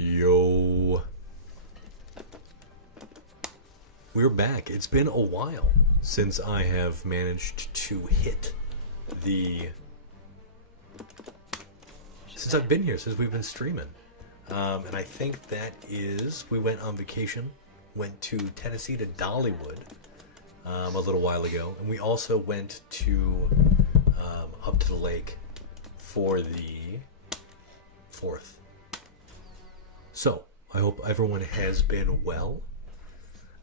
Yo. We're back. It's been a while since I have managed to hit the... Since I've been here, since we've been streaming. And I think that is... We went on vacation, went to Tennessee to Dollywood a little while ago. And we also went to up to the lake for the 4th. So, I hope everyone has been well.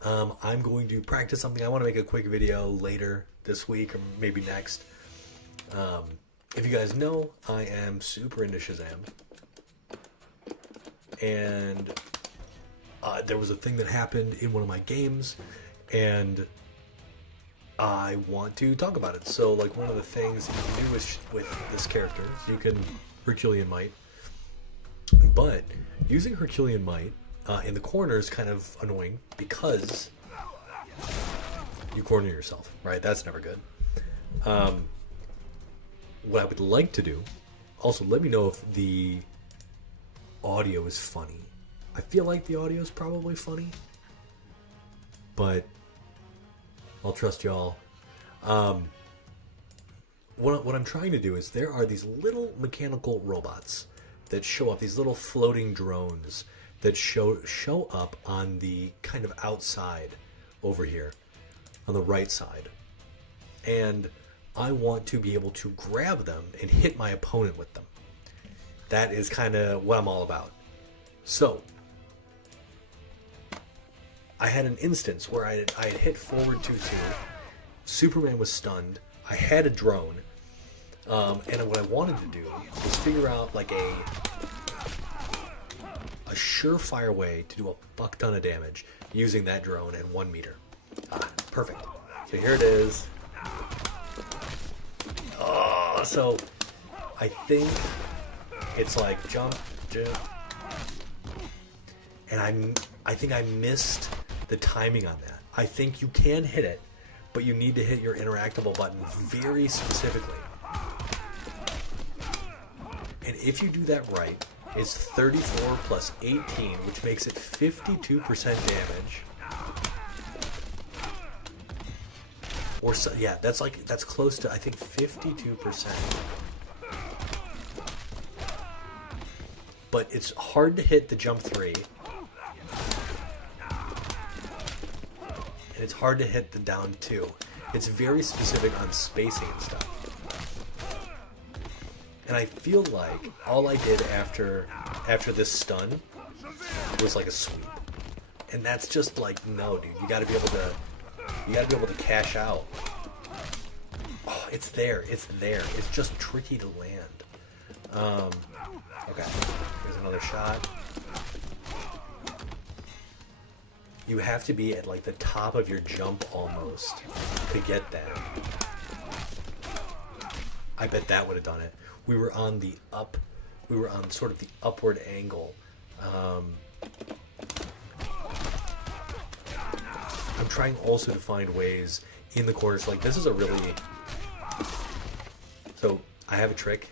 I'm going to practice something. I want to make a quick video later this week or maybe next. If you guys know, I am super into Shazam. And there was a thing that happened in one of my games, and I want to talk about it. So, like, one of the things you can do with this character is you can Herculean Might. But using Herculean Might in the corner is kind of annoying because you corner yourself, right? That's never good. What I would like to do, also let me know if the audio is funny. I feel like the audio is probably funny, but I'll trust y'all. What I'm trying to do is there are these little mechanical robots that show up, these little floating drones that show up on the kind of outside over here, on the right side. And I want to be able to grab them and hit my opponent with them. That is kind of what I'm all about. So, I had an instance where I had hit forward too soon. Superman was stunned. I had a drone. And what I wanted to do was figure out like a surefire way to do a fuck ton of damage using that drone and 1 meter. Perfect. So here it is. Oh, so I think it's like jump, and I think I missed the timing on that. I think you can hit it, but you need to hit your interactable button very specifically. And if you do that right, it's 34 plus 18, which makes it 52% damage. Or so, yeah, that's close to, I think, 52%. But it's hard to hit the jump 3. And it's hard to hit the down 2. It's very specific on spacing and stuff. And I feel like all I did after this stun was like a sweep. And that's just like, no, dude, you gotta be able to cash out. Oh, it's there. It's just tricky to land. Okay, here's another shot. You have to be at like the top of your jump almost to get that. I bet that would have done it. We were on sort of the upward angle. I'm trying also to find ways in the corners. Like, this is a really... So, I have a trick.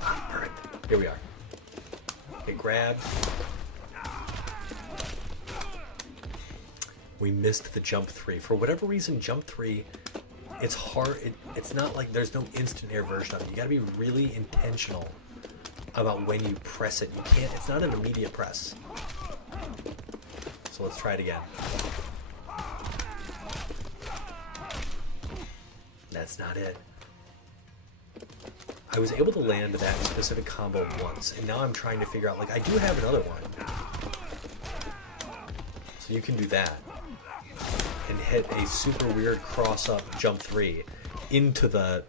Perfect. Here we are. Okay, grab. We missed the jump 3. For whatever reason, jump 3... It's hard. It's not like there's no instant air version of it. You got to be really intentional about when you press it. You can't. It's not an immediate press. So let's try it again. That's not it. I was able to land that specific combo once, and now I'm trying to figure out. Like, I do have another one, so you can do that. And hit a super weird cross-up jump 3 into the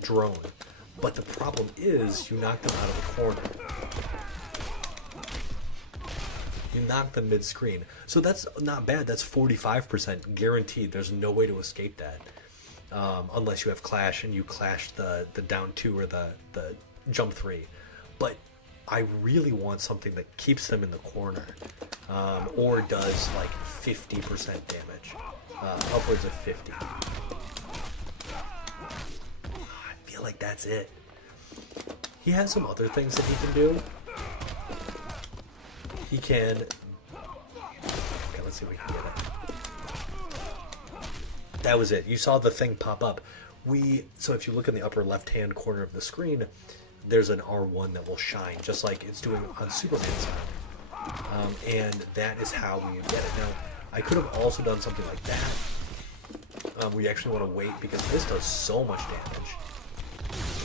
drone. But the problem is you knock them out of the corner. You knock them mid-screen. So that's not bad. That's 45% guaranteed. There's no way to escape that. Unless you have Clash and you clash the down 2 or the jump 3. But I really want something that keeps them in the corner. Or does like 50% damage, upwards of 50. I feel like that's it. He has some other things that he can do. He can... Okay, let's see if we can get it. That was it. You saw the thing pop up. So if you look in the upper left-hand corner of the screen, there's an R1 that will shine, just like it's doing on Superman's side. And that is how we would get it. Now, I could have also done something like that. We actually want to wait because this does so much damage.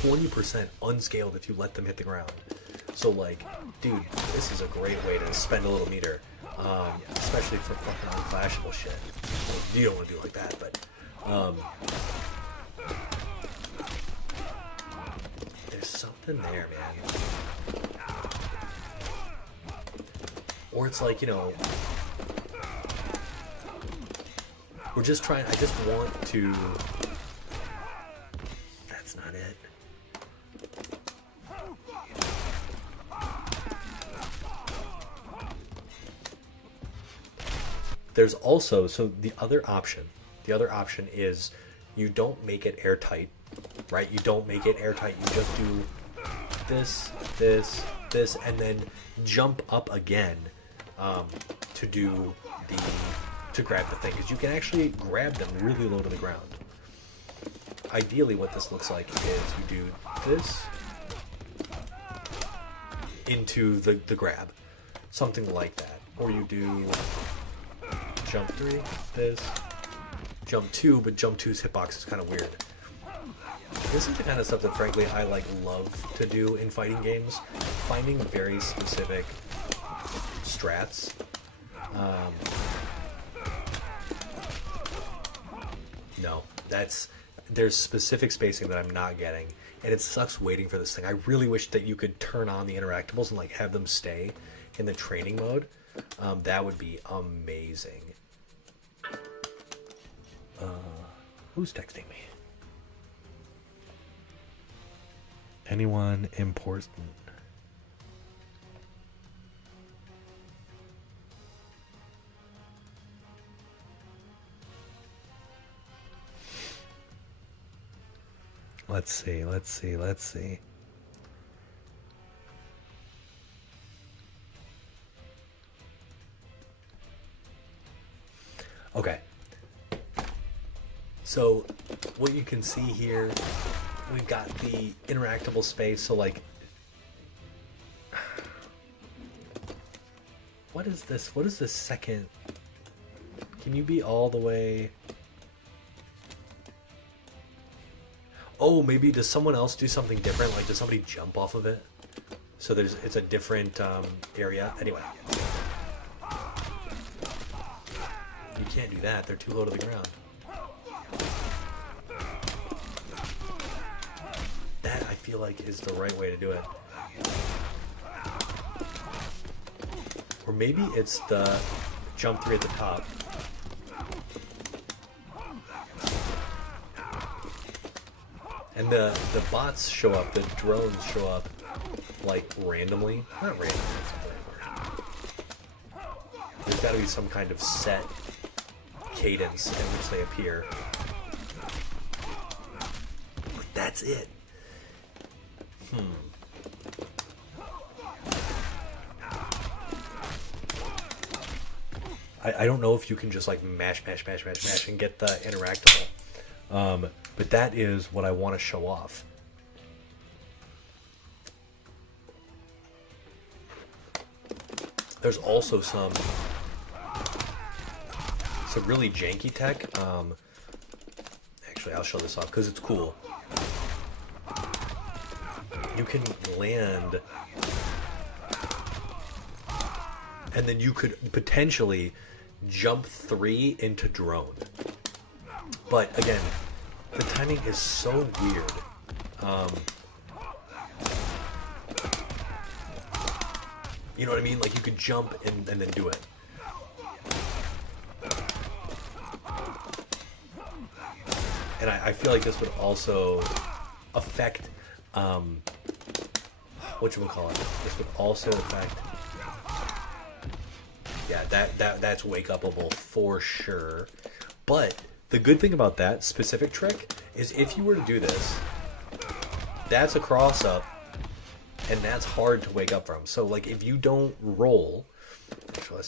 20% unscaled if you let them hit the ground. So, like, dude, this is a great way to spend a little meter. Especially for fucking unclashable shit. Well, you don't want to do it like that, but... there's something there, man. Or it's like, you know... We're just trying... I just want to... That's not it. There's also... So the other option is you don't make it airtight, right? You don't make it airtight. You just do this, this, this, and then jump up again to grab the thing, because you can actually grab them really low to the ground. Ideally, what this looks like is you do this into the grab, something like that, or you do jump 3, this, jump 2, but jump 2's hitbox is kind of weird. This is the kind of stuff that, frankly, I love to do in fighting games, finding very specific strats. No, there's specific spacing that I'm not getting, and it sucks waiting for this thing. I really wish that you could turn on the interactables and have them stay in the training mode. That would be amazing. Who's texting me? Anyone important? Let's see. Okay. So, what you can see here, we've got the interactable space, so what is this? What is the second? Can you be all the way? Oh, maybe does someone else do something different? Does somebody jump off of it? So it's a different area. Anyway. You can't do that. They're too low to the ground. That, I feel like, is the right way to do it. Or maybe it's the jump 3 at the top. And the bots show up, the drones show up, randomly. Not randomly, it's not randomly. There's got to be some kind of set cadence in which they appear. But that's it. I don't know if you can just mash and get the interactable. But that is what I want to show off. There's also some really janky tech. Actually, I'll show this off because it's cool. You can land, and then you could potentially jump 3 into drone. But again, the timing is so weird. You know what I mean? You could jump and then do it. And I feel like this would also affect, whatchamacallit? This would also affect, yeah, that's wake-upable for sure. But the good thing about that specific trick is if you were to do this, that's a cross-up, and that's hard to wake up from. So like if you don't roll, actually,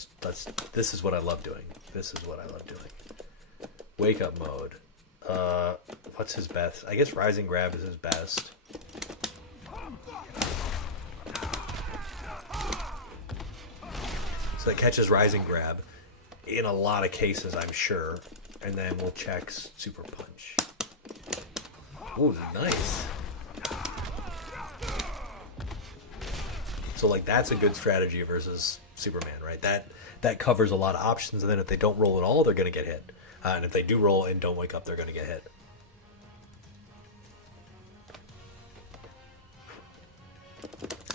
this is what I love doing. This is what I love doing. Wake up mode. What's his best? I guess rising grab is his best. So that catches rising grab in a lot of cases, I'm sure. And then we'll check super punch. Ooh, nice. So like that's a good strategy versus Superman, right? That covers a lot of options, and then if they don't roll at all, they're going to get hit. And if they do roll and don't wake up, they're going to get hit.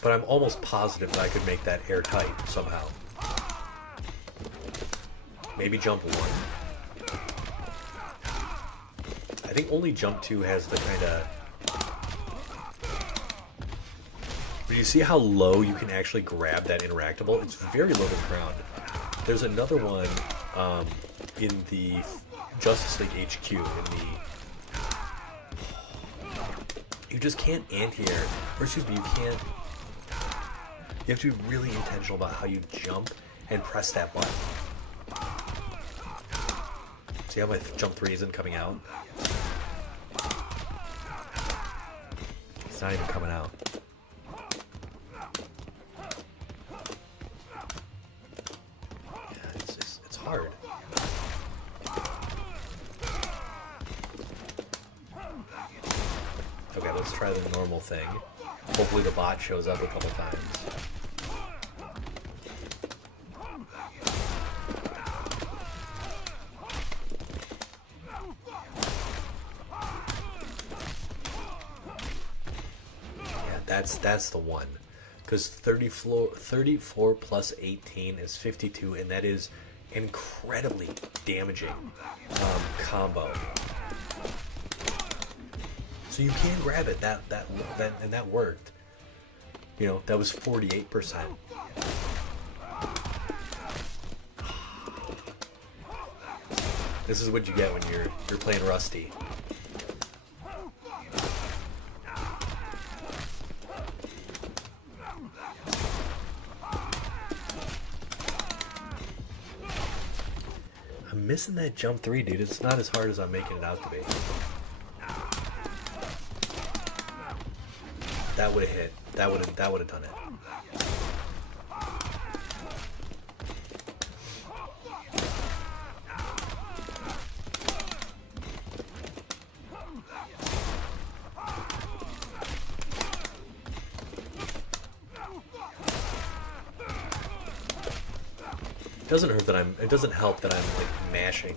But I'm almost positive that I could make that airtight somehow. Maybe jump 1. I think only jump 2 has the kind of... But you see how low you can actually grab that interactable? It's very low to the ground. There's another one in the Justice League HQ. You just can't anti-air. Or excuse me, you can't... You have to be really intentional about how you jump and press that button. See how my jump 3 isn't coming out? It's not even coming out. Yeah, it's hard. Okay, let's try the normal thing. Hopefully the bot shows up a couple times. That's the one, because 34 plus 18 is 52, and that is incredibly damaging combo. So you can grab it that and that worked. You know, that was 48%. This is what you get when you're playing Rusty. I'm missing that jump 3, dude. It's not as hard as I'm making it out to be. That would have hit. That would have done it. It doesn't help that I'm like mashing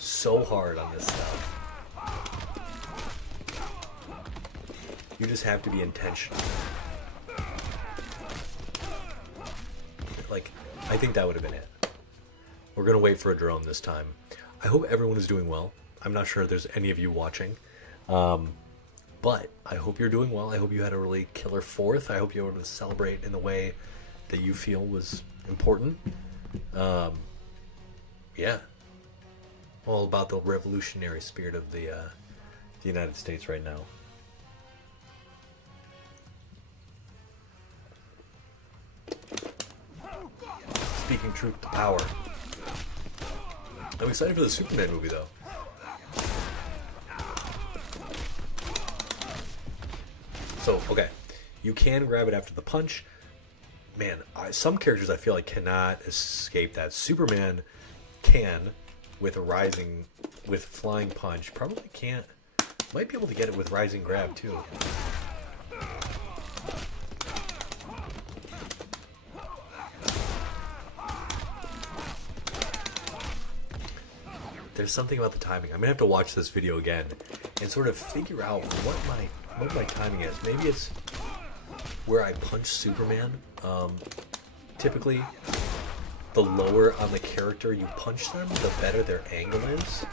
so hard on this stuff. You just have to be intentional. Like, I think that would have been it. We're gonna wait for a drone this time. I hope everyone is doing well. I'm not sure if there's any of you watching. But I hope you're doing well. I hope you had a really killer 4th. I hope you were able to celebrate in the way that you feel was important. Yeah, all about the revolutionary spirit of the United States right now. Speaking truth to power. I'm excited for the Superman movie, though. So, okay, you can grab it after the punch. Man, some characters I feel like cannot escape that. Superman can with flying punch. Probably can't. Might be able to get it with rising grab too. There's something about the timing. I'm gonna have to watch this video again and sort of figure out what my timing is. Maybe it's where I punch Superman. Typically, the lower on the character you punch them, the better their angle is.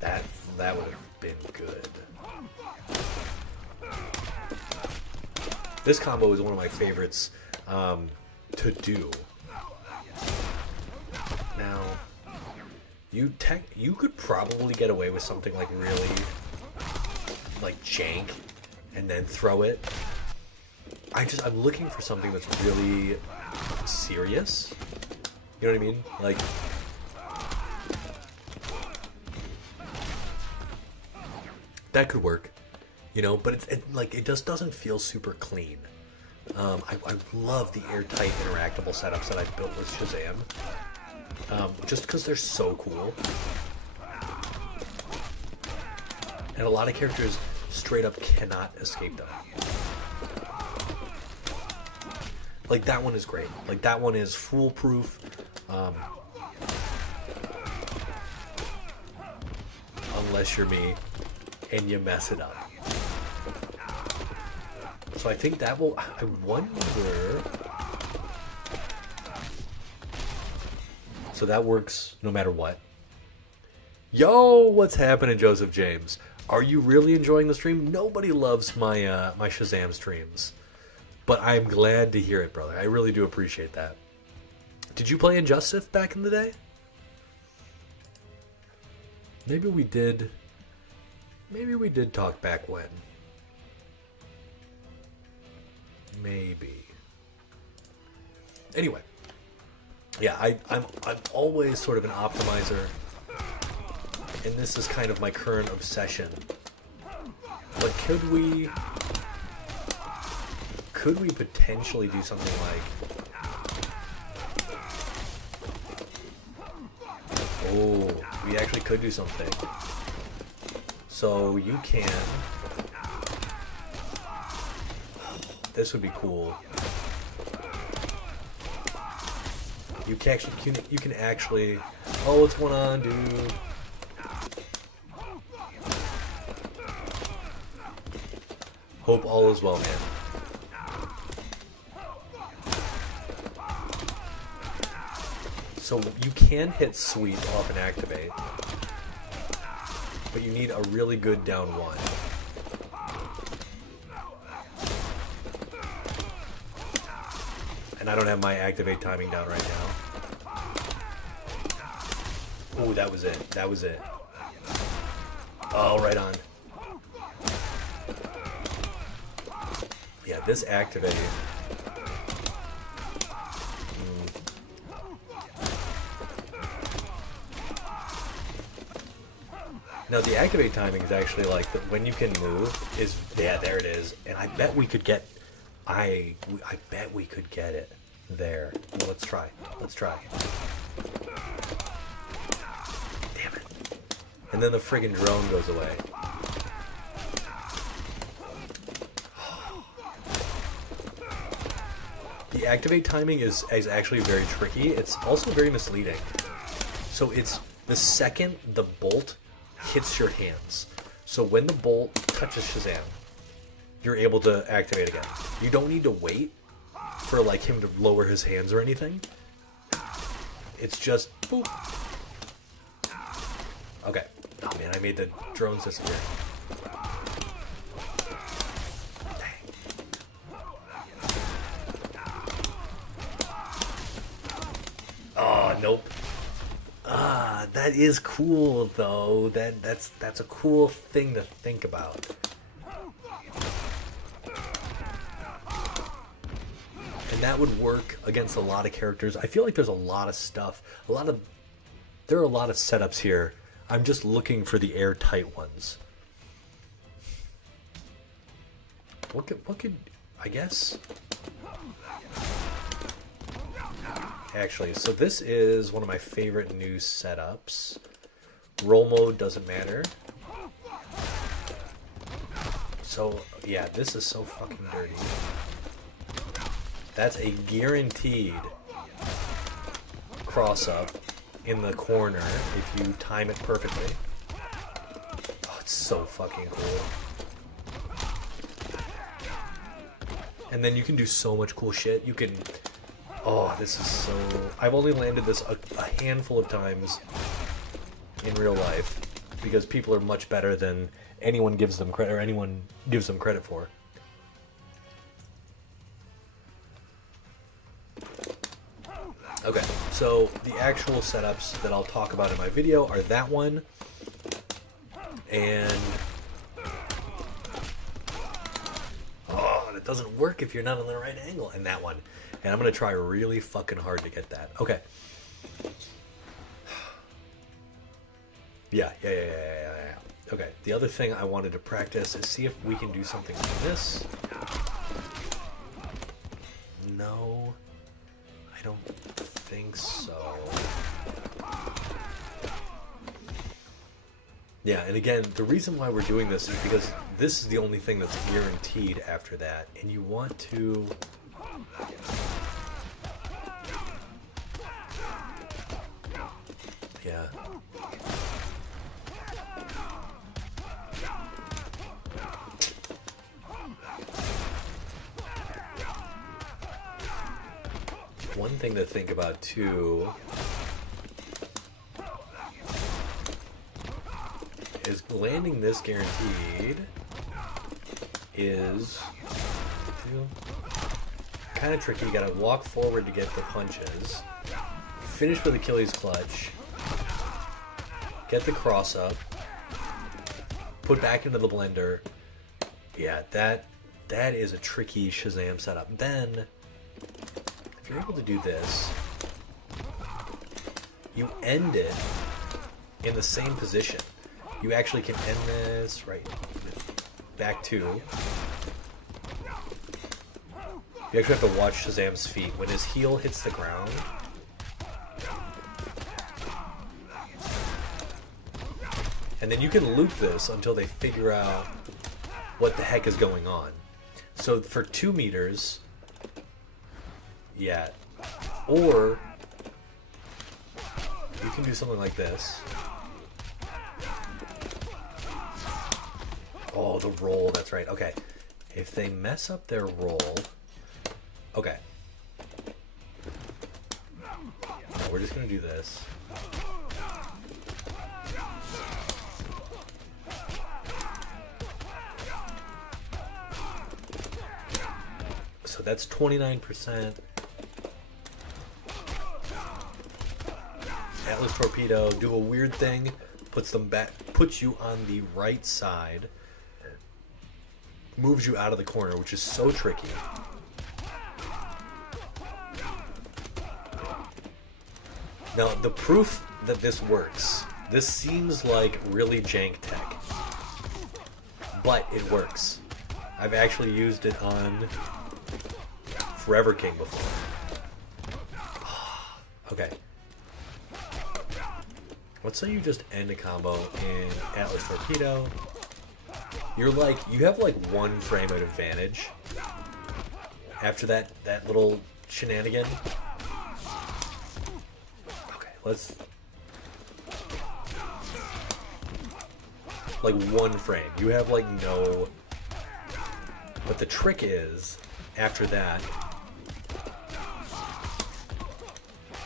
That would have been good. This combo is one of my favorites to do. Now, you could probably get away with something like really like jank and then throw it. I'm looking for something that's really serious. You know what I mean? Like, that could work, you know, but it just doesn't feel super clean. I love the airtight interactable setups that I've built with Shazam, just because they're so cool. And a lot of characters straight up cannot escape them. Like, that one is great. Like, that one is foolproof. Unless you're me and you mess it up. So I think that will... I wonder... So that works no matter what. Yo, what's happening, Joseph James? Are you really enjoying the stream? Nobody loves my my Shazam streams. But I'm glad to hear it, brother. I really do appreciate that. Did you play Injustice back in the day? Maybe we did. Maybe we did talk back when. Maybe. Anyway. Yeah, I'm always sort of an optimizer. And this is kind of my current obsession. But could we potentially do something like... Oh, we actually could do something. So you can... This would be cool. You can actually... Oh, what's going on, dude? Hope all is well, man. So you can hit sweep off and activate, but you need a really good down one. And I don't have my activate timing down right now. Oh, that was it. That was it. Oh, right on. Yeah, this activate. Now the activate timing is actually like when you can move is, yeah, there it is. And I bet we could get, I bet we could get it there. Well, let's try. Let's try. Damn it. And then the friggin' drone goes away. The activate timing is actually very tricky. It's also very misleading. So it's the second the bolt hits your hands. So when the bolt touches Shazam, you're able to activate again. You don't need to wait for like him to lower his hands or anything. It's just boop. Okay. Oh man, I made the drones disappear. Nope. That is cool though. That's a cool thing to think about. And that would work against a lot of characters. I feel like there's a lot of stuff. There are a lot of setups here. I'm just looking for the airtight ones. What could I guess? Actually, so this is one of my favorite new setups. Roll mode doesn't matter. So, yeah, this is so fucking dirty. That's a guaranteed cross-up in the corner if you time it perfectly. Oh, it's so fucking cool. And then you can do so much cool shit. You can... Oh, this is so... I've only landed this a handful of times in real life because people are much better than anyone gives them credit, or anyone gives them credit for. Okay, so the actual setups that I'll talk about in my video are that one, and it doesn't work if you're not on the right angle, and that one. And I'm gonna try really fucking hard to get that. Okay. Yeah. Okay, the other thing I wanted to practice is see if we can do something like this. No, I don't think so. Yeah, and again, the reason why we're doing this is because this is the only thing that's guaranteed after that, and you want to... Yeah. One thing to think about too is landing this guaranteed is kind of tricky. You gotta walk forward to get the punches, finish with Achilles clutch, get the cross up, put back into the blender. Yeah, that is a tricky Shazam setup. Then if you're able to do this, you end it in the same position. You actually can end this right back to. You actually have to watch Shazam's feet. When his heel hits the ground, and then you can loop this until they figure out what the heck is going on. So for 2 meters, yeah, or you can do something like this. Oh, the roll, that's right. Okay, if they mess up their roll, okay. No, we're just gonna do this. So that's 29%. Atlas Torpedo, do a weird thing, puts them back, puts you on the right side, moves you out of the corner, which is so tricky. Now, the proof that this works, this seems like really jank tech, but it works. I've actually used it on Forever King before. Okay. Let's say you just end a combo in Atlas Torpedo. You're like, you have like 1 frame of advantage after that little shenanigan. Okay, let's... Like 1 frame. You have like no... But the trick is, after that,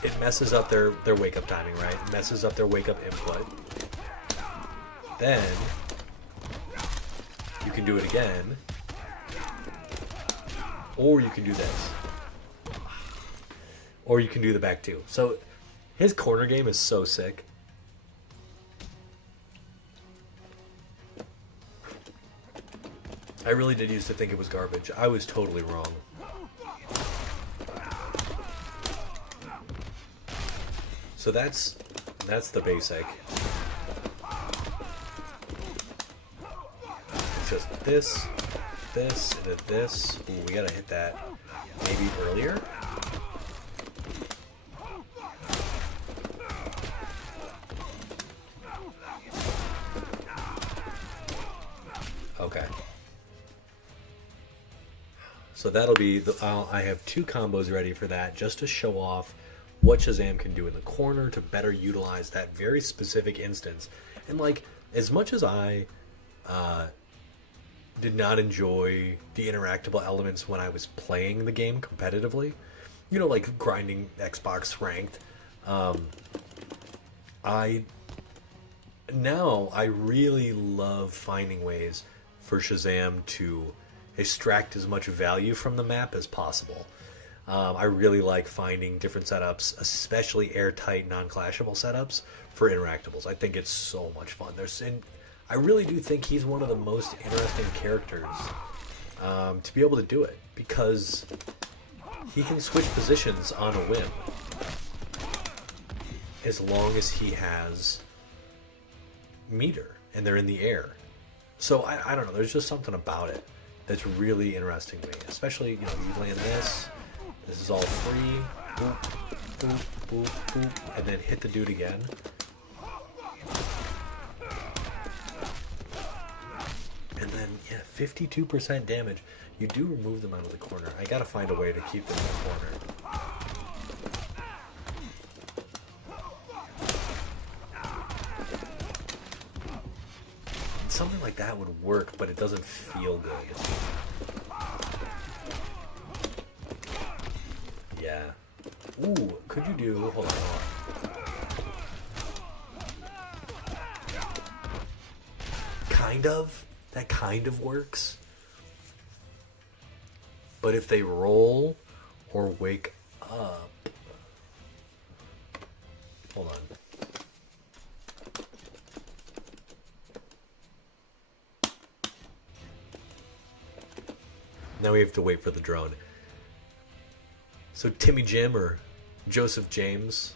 it messes up their wake-up timing, right? It messes up their wake-up input. Then, you can do it again. Or you can do this. Or you can do the back 2. So, his corner game is so sick. I really did used to think it was garbage. I was totally wrong. So that's the basic. It's just this, this, and then this. Ooh, we gotta hit that maybe earlier. Okay. So that'll be the. I have 2 combos ready for that, just to show off what Shazam can do in the corner to better utilize that very specific instance. And like, as much as I did not enjoy the interactable elements when I was playing the game competitively, you know, like grinding Xbox ranked, I really love finding ways for Shazam to extract as much value from the map as possible. I really like finding different setups, especially airtight, non-clashable setups for interactables. I think it's so much fun. And I really do think he's one of the most interesting characters to be able to do it because he can switch positions on a whim as long as he has meter and they're in the air. So I don't know. There's just something about it that's really interesting to me. Especially, you land this. This is all free. Boop, boop, boop, boop. And then hit the dude again. And then, 52% damage. You do remove them out of the corner. I gotta find a way to keep them in the corner. Something like that would work, but it doesn't feel good. Yeah. Ooh, could you do... Hold on. Kind of. That kind of works. But if they roll or wake up... Hold on. Now we have to wait for the drone. So Timmy Jim or Joseph James,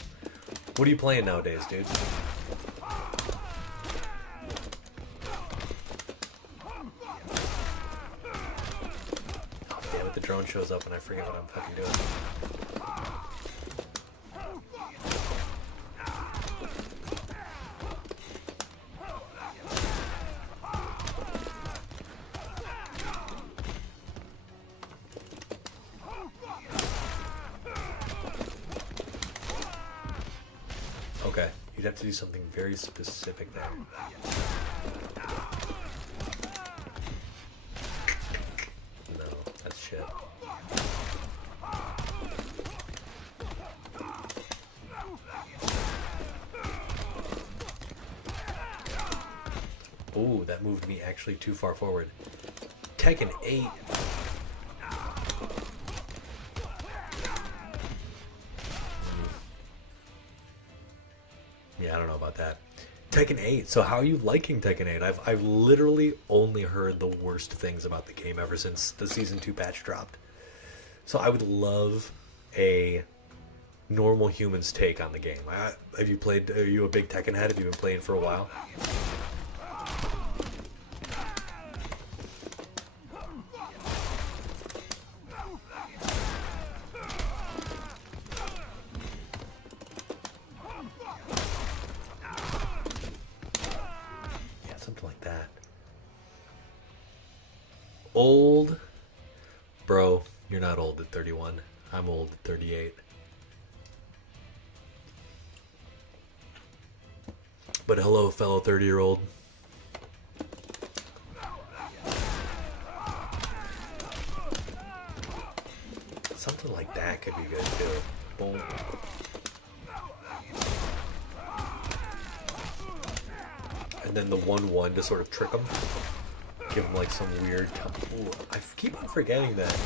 what are you playing nowadays, dude? Oh, damn it, the drone shows up and I forget what I'm fucking doing. Okay, you'd have to do something very specific there. No, that's shit. Ooh, that moved me actually too far forward. Tekken 8. Yeah, I don't know about that. Tekken 8. So how are you liking Tekken 8? I've literally only heard the worst things about the game ever since the Season 2 patch dropped. So I would love a normal human's take on the game. Have you played... Are you a big Tekken head? Have you been playing for a while? Something like that. Old? Bro, you're not old at 31. I'm old at 38. But hello, fellow 30-year-old. Something like that could be good too. Boom. And then the 1-1 to sort of trick them. Give them like some weird... Ooh, I keep on forgetting that,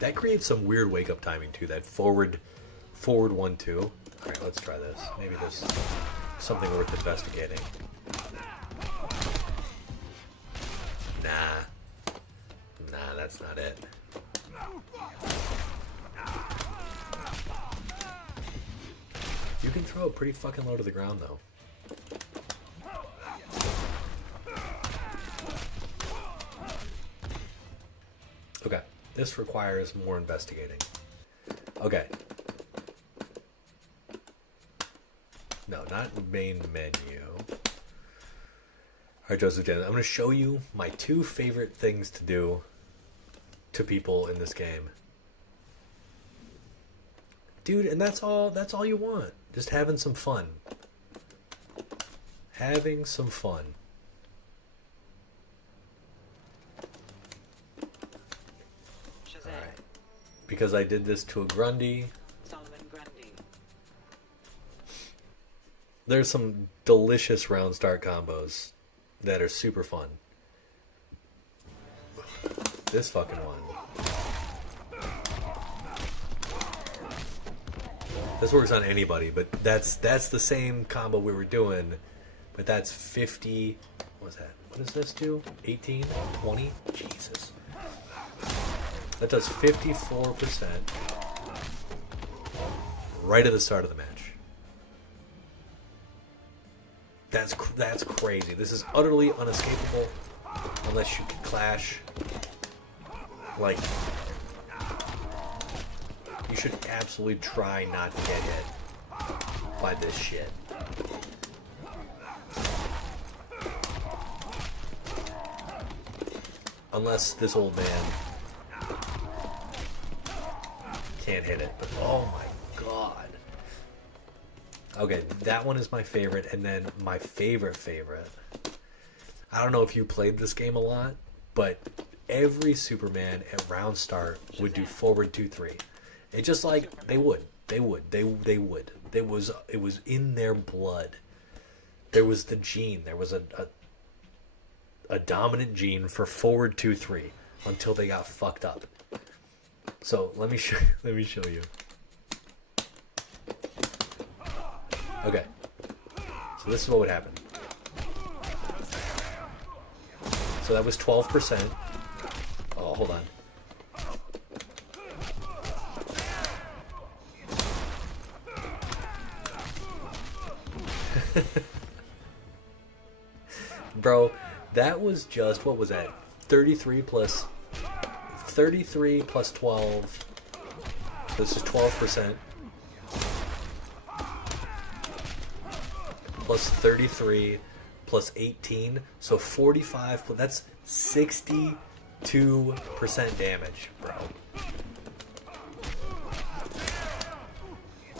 That creates some weird wake-up timing too, that forward 1-2. Alright, let's try this. Maybe there's something worth investigating. Nah, that's not it. You can throw it pretty fucking low to the ground, though. Okay, this requires more investigating. Okay. No, not main menu. Alright, Joseph James, I'm going to show you my 2 favorite things to do to people in this game. Dude, and that's all you want. Just having some fun. Having some fun. Shazam. Alright. Because I did this to a Grundy. Solomon Grundy. There's some delicious round start combos that are super fun. This fucking one. This works on anybody, but that's the same combo we were doing, but that's 50. What was that? What does this do? 18? 20? Jesus. That does 54% right at the start of the match. That's crazy. This is utterly unescapable unless you can clash. Like, you should absolutely try not to get hit by this shit. Unless this old man can't hit it. But oh my god. Okay, that one is my favorite, and then my favorite. I don't know if you played this game a lot, but every Superman at round start would do forward 2-3. It just like they would. It was in their blood. There was the gene. There was a dominant gene for forward 2-3 until they got fucked up. So let me show you. Okay. So this is what would happen. So that was 12%. Oh, hold on. Bro, that was just, what was that? 33 plus 12. This is 12%. Plus 33 plus 18. So 45. That's 62% damage, bro.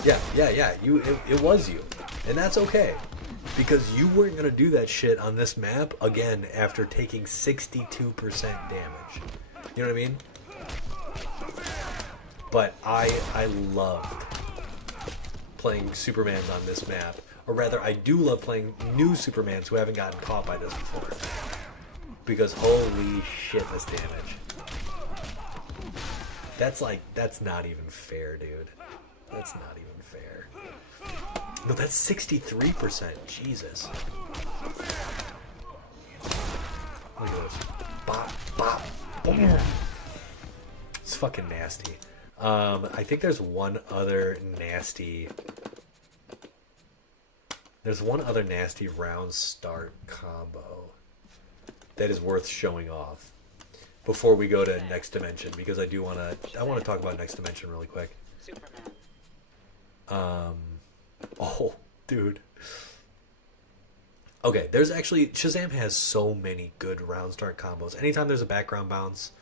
Yeah. It was you. And that's okay. Because you weren't going to do that shit on this map again after taking 62% damage. You know what I mean? But I loved playing Supermans on this map. Or rather, I do love playing new Supermans who haven't gotten caught by this before. Because holy shit, this damage. That's not even fair, dude. That's not even fair. No, that's 63%. Jesus. Look at this. Bop, bop, boom. It's fucking nasty. I think there's one other nasty... There's one other nasty round start combo that is worth showing off before we go to Next Dimension, because I want to talk about Next Dimension really quick. Superman. Oh, dude. Okay, there's actually Shazam has so many good round start combos. Anytime there's a background bounce,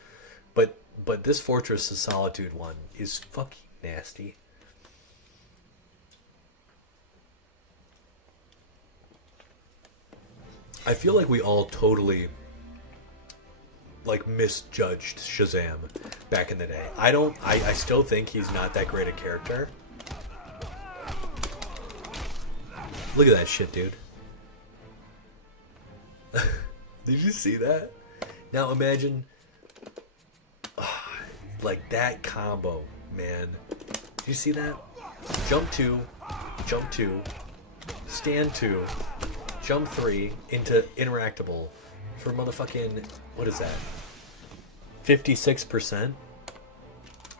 but this Fortress of Solitude one is fucking nasty. I feel like we all totally misjudged Shazam back in the day. I still think he's not that great a character. Look at that shit, dude. Did you see that? Now imagine that combo, man. Did you see that? Jump 2, stand 2, jump 3 into interactable for motherfucking, what is that? 56%?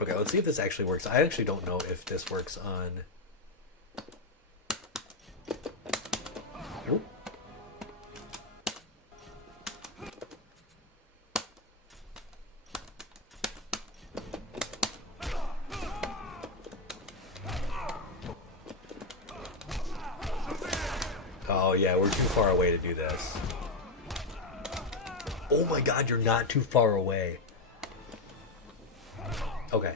Okay, let's see if this actually works. I actually don't know if this works on... Oop. Oh yeah, we're too far away to do this. Oh my god, you're not too far away. Okay.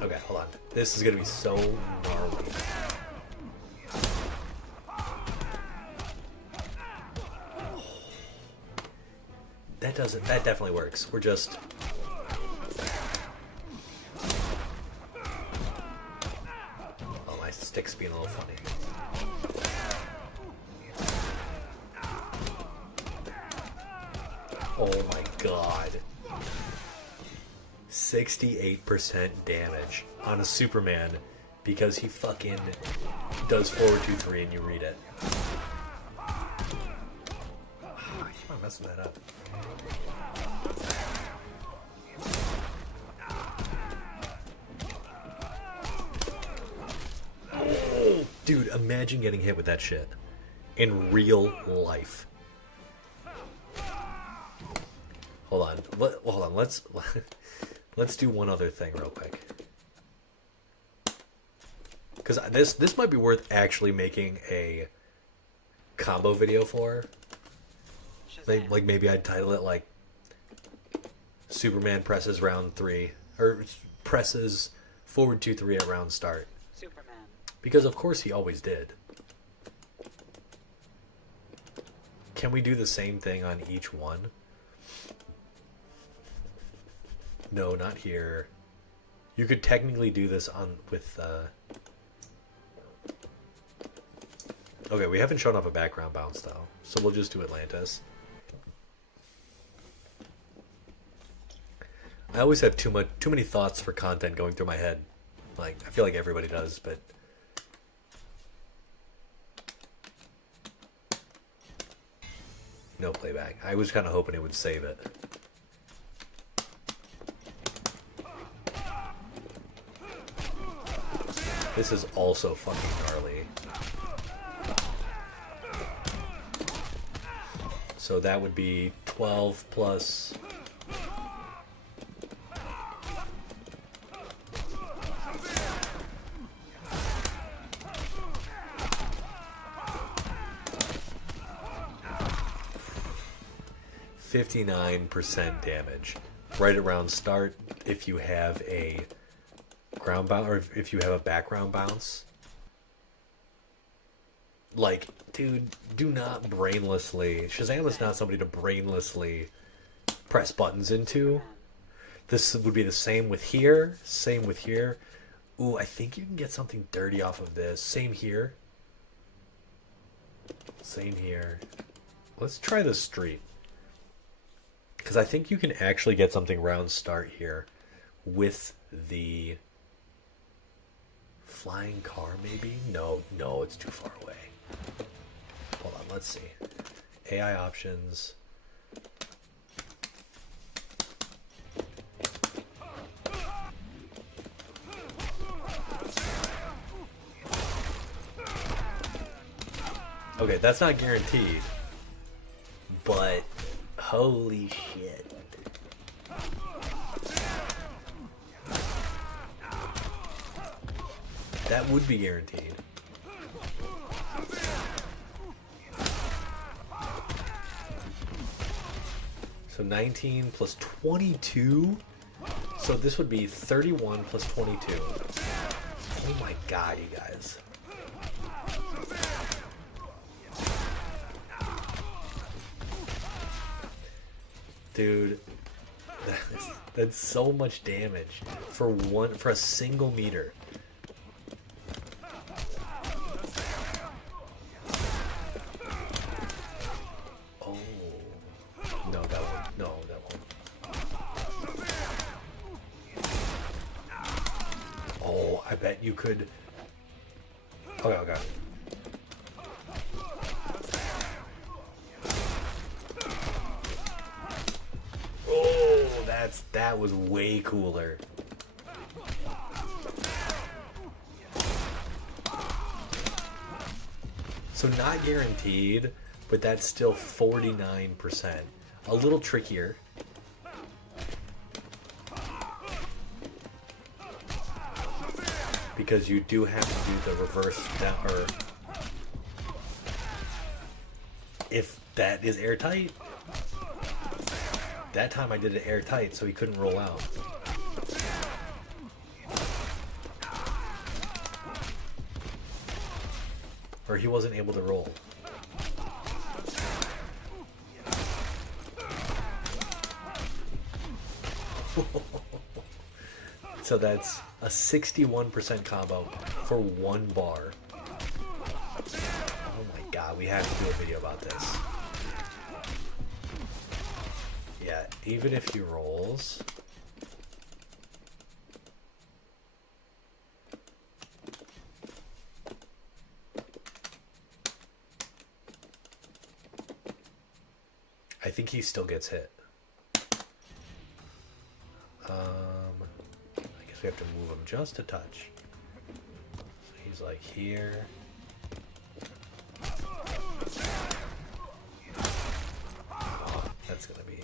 Okay, hold on. This is gonna be so gnarly. That definitely works. We're just... being a little funny. Oh my god. 68% damage on a Superman because he fucking does forward 2-3 and you read it. I keep on messing that up. Oh, dude, imagine getting hit with that shit in real life. Hold on. Hold on. Let's do one other thing real quick. Because this might be worth actually making a combo video for. Like maybe I'd title it like Superman presses round 3 or presses forward 2-3 at round start. Superman. Because of course he always did. Can we do the same thing on each one? No, not here. You could technically do this on with okay, we haven't shown off a background bounce though, so we'll just do Atlantis. I always have too many thoughts for content going through my head. Like, I feel like everybody does, but no playback. I was kind of hoping it would save it. This is also fucking gnarly. So that would be 12 plus... %59 damage. Right around start, if you have a ground bounce, or if you have a background bounce. Like, dude, do not brainlessly... Shazam is not somebody to brainlessly press buttons into. This would be the same with here. Same with here. Ooh, I think you can get something dirty off of this. Same here. Same here. Let's try the street. Because I think you can actually get something round start here with the flying car, maybe? No, it's too far away. Hold on, let's see. AI options. Okay, that's not guaranteed. But holy shit. That would be guaranteed. So 19 plus 22? So this would be 31 plus 22. Oh my god, you guys. Dude, that's so much damage for a single meter. Oh, no, that won't. No, that won't. Oh, I bet you could. Okay. That was way cooler. So not guaranteed, but that's still 49%. A little trickier. Because you do have to do the reverse down, or if that is airtight. That time I did it airtight, so he couldn't roll out. Or he wasn't able to roll. So that's a 61% combo for one bar. we have to do a video about this. Yeah, even if he rolls... I think he still gets hit. I guess we have to move him just a touch. So he's like here. Oh, that's gonna be...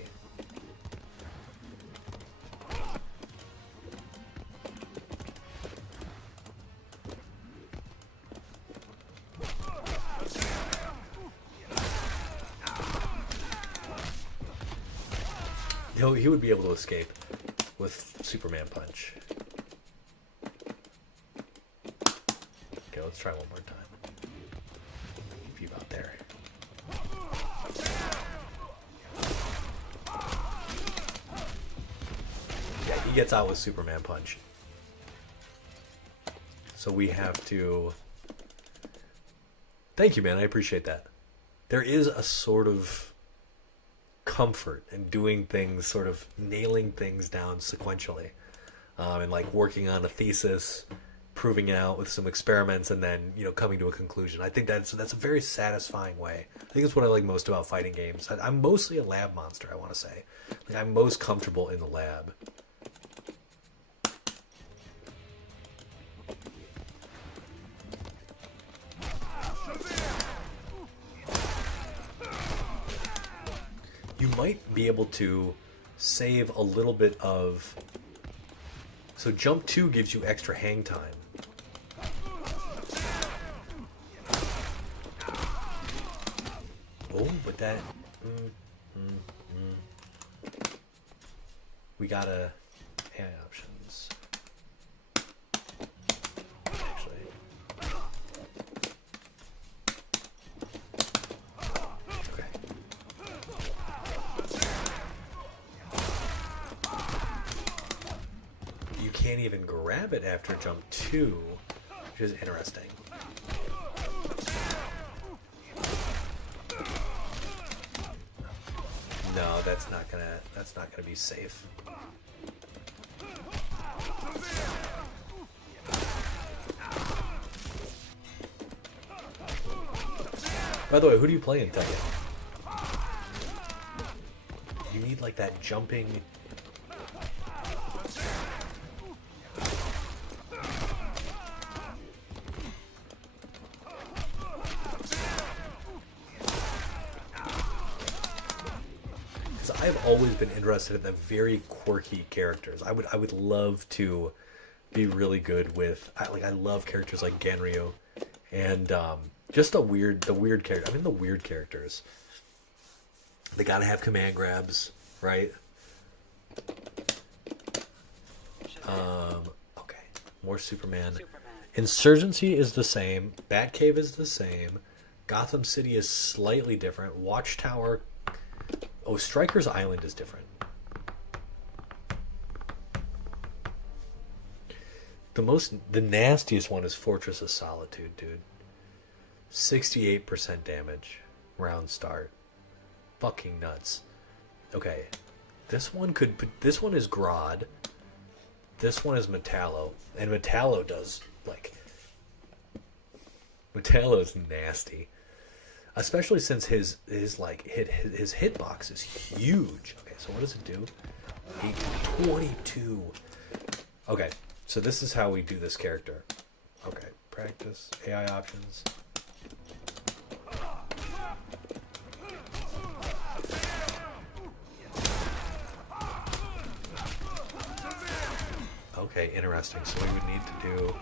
He would be able to escape with Superman Punch. Okay, let's try one more time. Keep you out there. Yeah, he gets out with Superman Punch. So we have to... Thank you, man. I appreciate that. There is a sort of comfort in doing things, sort of nailing things down sequentially, and like working on a thesis, proving it out with some experiments, and then coming to a conclusion. I think that's a very satisfying way. I think it's what I like most about fighting games. I'm mostly a lab monster. I want to say, like, I'm most comfortable in the lab. You might be able to save a little bit of... So jump 2 gives you extra hang time. Oh, but that... We gotta... AI options. Actually... Can't even grab it after jump 2, which is interesting. No, that's not gonna be safe. By the way, who do you play in Tekken? You need like that jumping. I've always been interested in the very quirky characters. I would love to be really good with. I love characters like Ganryu, and just the weird character. I mean, the weird characters. They gotta have command grabs, right? Okay, more Superman. Insurgency is the same. Batcave is the same. Gotham City is slightly different. Watchtower. Oh, Stryker's Island is different. The nastiest one is Fortress of Solitude, dude. 68% damage. Round start. Fucking nuts. Okay. This one is Grodd. This one is Metallo. And Metallo does, like... Metallo's nasty. Especially since his hitbox is huge. Okay, so what does it do? 822. Okay, so this is how we do this character. Okay, practice, AI options. Okay, interesting. So we would need to do...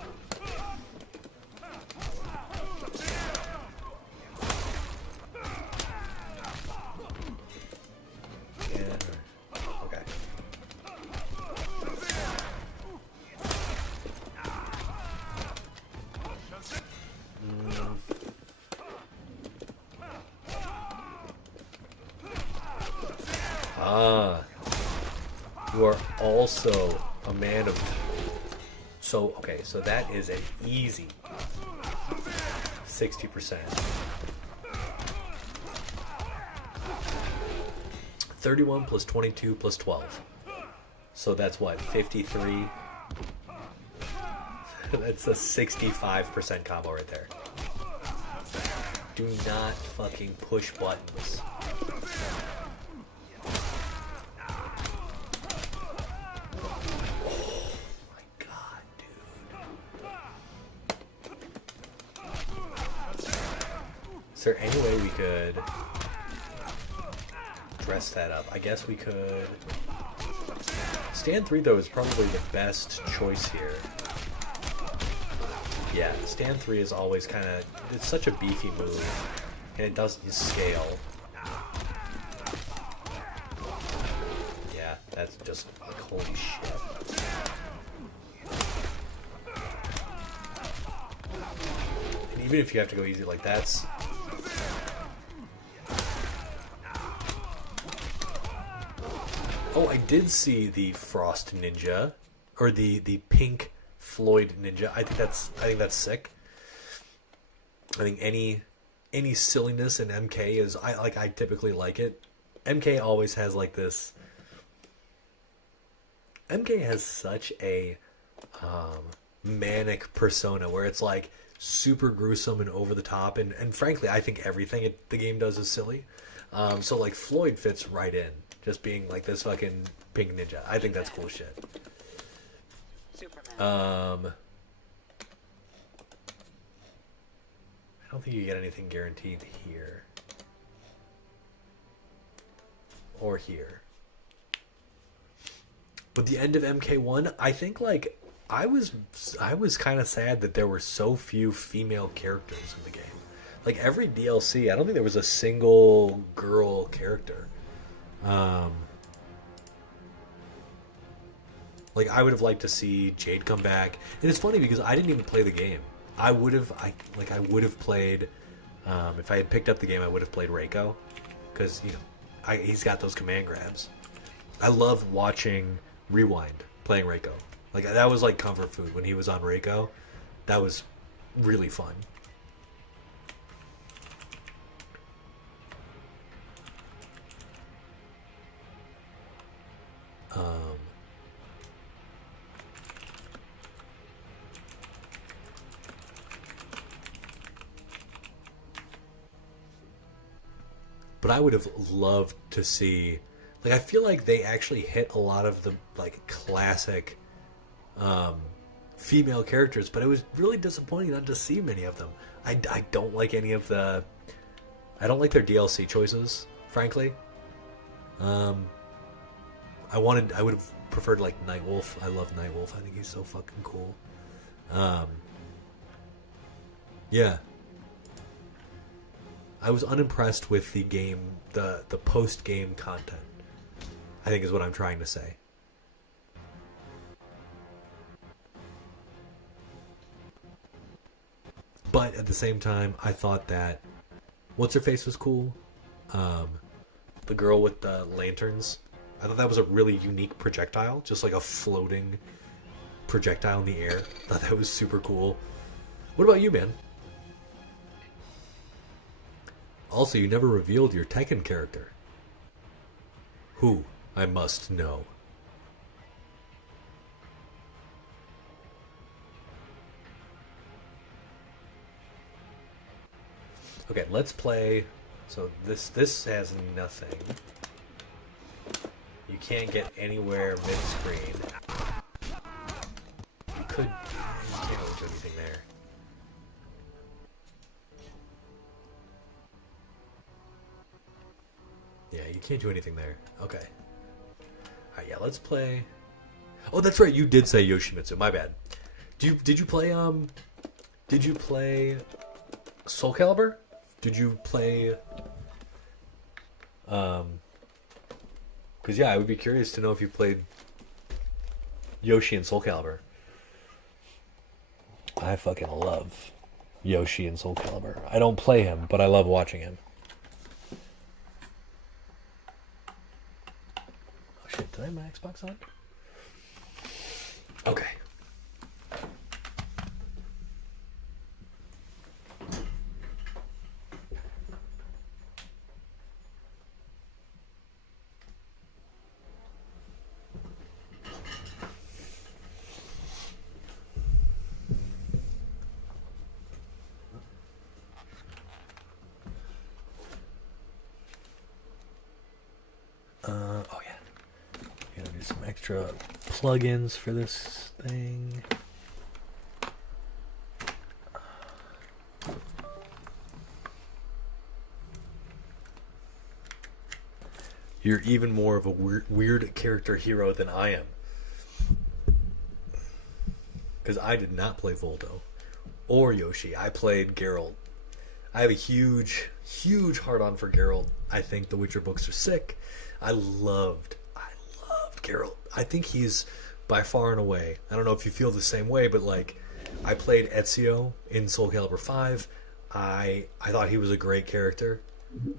You are also a man of... So, okay, so that is an easy 60%. 31 plus 22 plus 12. So that's what, 53? That's a 65% combo right there. Do not fucking push buttons. Oh my god, dude. Is there any way we could dress that up? I guess we could. Stand 3 though is probably the best choice here. Yeah, stand 3 is always kind of, it's such a beefy move, and it doesn't scale. Yeah, that's just like, holy shit. And even if you have to go easy, like that's... Oh, I did see the Frost Ninja, or the pink Floyd Ninja. I think that's sick. I think any silliness in MK is I typically like it. MK always has like this. MK has such a manic persona where it's like super gruesome and over the top, and frankly I think everything the game does is silly. So like Floyd fits right in, just being like this fucking pink ninja. I think that's cool shit. I don't think you get anything guaranteed here. Or here. But the end of MK1, I think like I was kind of sad that there were so few female characters in the game. Like every DLC, I don't think there was a single girl character. Like I would have liked to see Jade come back, and it's funny because I didn't even play the game. I would have played if I had picked up the game. I would have played Reiko because he's got those command grabs. I love watching Rewind playing Reiko. Like that was like comfort food when he was on Reiko. That was really fun. But I would have loved to see, like I feel like they actually hit a lot of the like classic female characters, but it was really disappointing not to see many of them. I don't like any of the, I don't like their DLC choices, frankly. I would have preferred like Nightwolf. I love Nightwolf. I think he's so fucking cool. Yeah. I was unimpressed with the game, the post-game content, I think is what I'm trying to say. But at the same time, I thought that What's-Her-Face was cool. The girl with the lanterns. I thought that was a really unique projectile, just like a floating projectile in the air. I thought that was super cool. What about you, man? Also, you never revealed your Tekken character. Who? I must know. Okay, let's play. So this has nothing. You can't get anywhere mid-screen. You could. You can't really do anything there. Yeah, you can't do anything there. Okay. Alright, yeah, let's play. Oh, that's right, you did say Yoshimitsu. My bad. Did you play Soul Calibur? Did you play because yeah, I would be curious to know if you played Yoshi and Soul Calibur. I fucking love Yoshi and Soul Calibur. I don't play him, but I love watching him. Oh shit, did I have my Xbox on? Okay. Oh yeah. Gotta do some extra plugins for this thing. You're even more of a weird character hero than I am. Because I did not play Voldo or Yoshi. I played Geralt. I have a huge, huge heart-on for Geralt. I think the Witcher books are sick. I loved Geralt. I think he's by far and away. I don't know if you feel the same way, but like, I played Ezio in Soul Calibur 5. I thought he was a great character.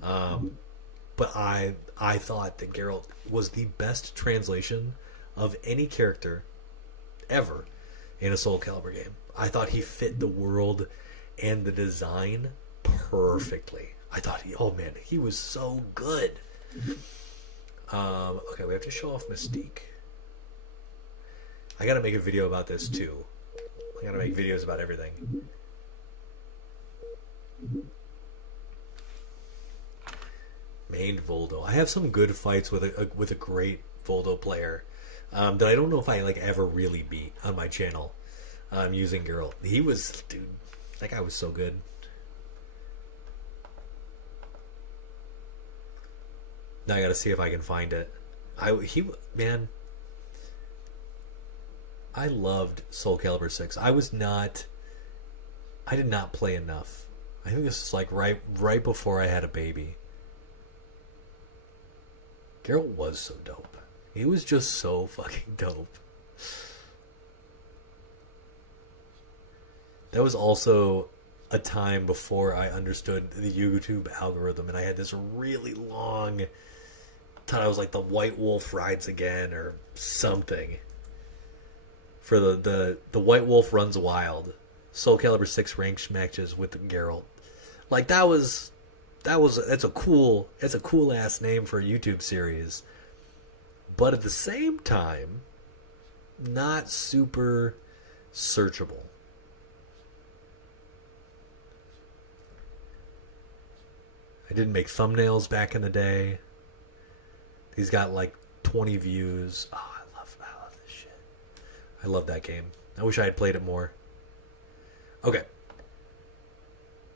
But I thought that Geralt was the best translation of any character ever in a Soul Calibur game. I thought he fit the world and the design perfectly. I thought he was so good. Okay, we have to show off Mystique. I gotta make a video about this too. I gotta make videos about everything. Main Voldo. I have some good fights with a great Voldo player that I don't know if I like ever really beat on my channel. Using Geralt. That guy was so good. Now I gotta see if I can find it. I loved Soul Calibur 6. I did not play enough. I think this is like right before I had a baby. Geralt was so dope. He was just so fucking dope. That was also a time before I understood the YouTube algorithm, and I had this really long thought I was like the White Wolf rides again or something. For the White Wolf runs wild. Soul Calibur 6 ranked matches with Geralt. Like that's a cool ass name for a YouTube series. But at the same time, not super searchable. I didn't make thumbnails back in the day. These got like 20 views. Oh, I love this shit. I love that game. I wish I had played it more. Okay.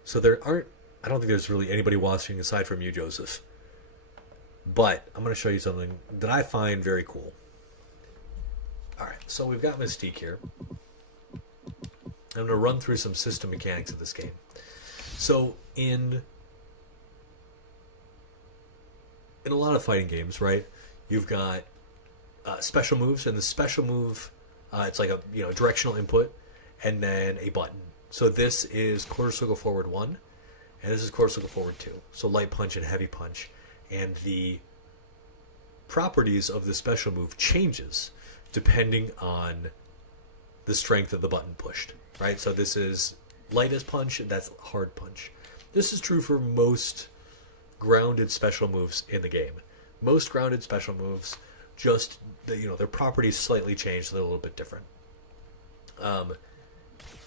So I don't think there's really anybody watching aside from you, Joseph. But I'm going to show you something that I find very cool. Alright, so we've got Mystique here. I'm going to run through some system mechanics of this game. So in a lot of fighting games, right, you've got special moves, and the special move, it's like a directional input, and then a button. So this is quarter circle forward 1, and this is quarter circle forward 2. So light punch and heavy punch, and the properties of the special move changes depending on the strength of the button pushed, right? So this is light as punch, and that's hard punch. This is true for most grounded special moves in the game. Most grounded special moves, just their properties slightly change, so they're a little bit different.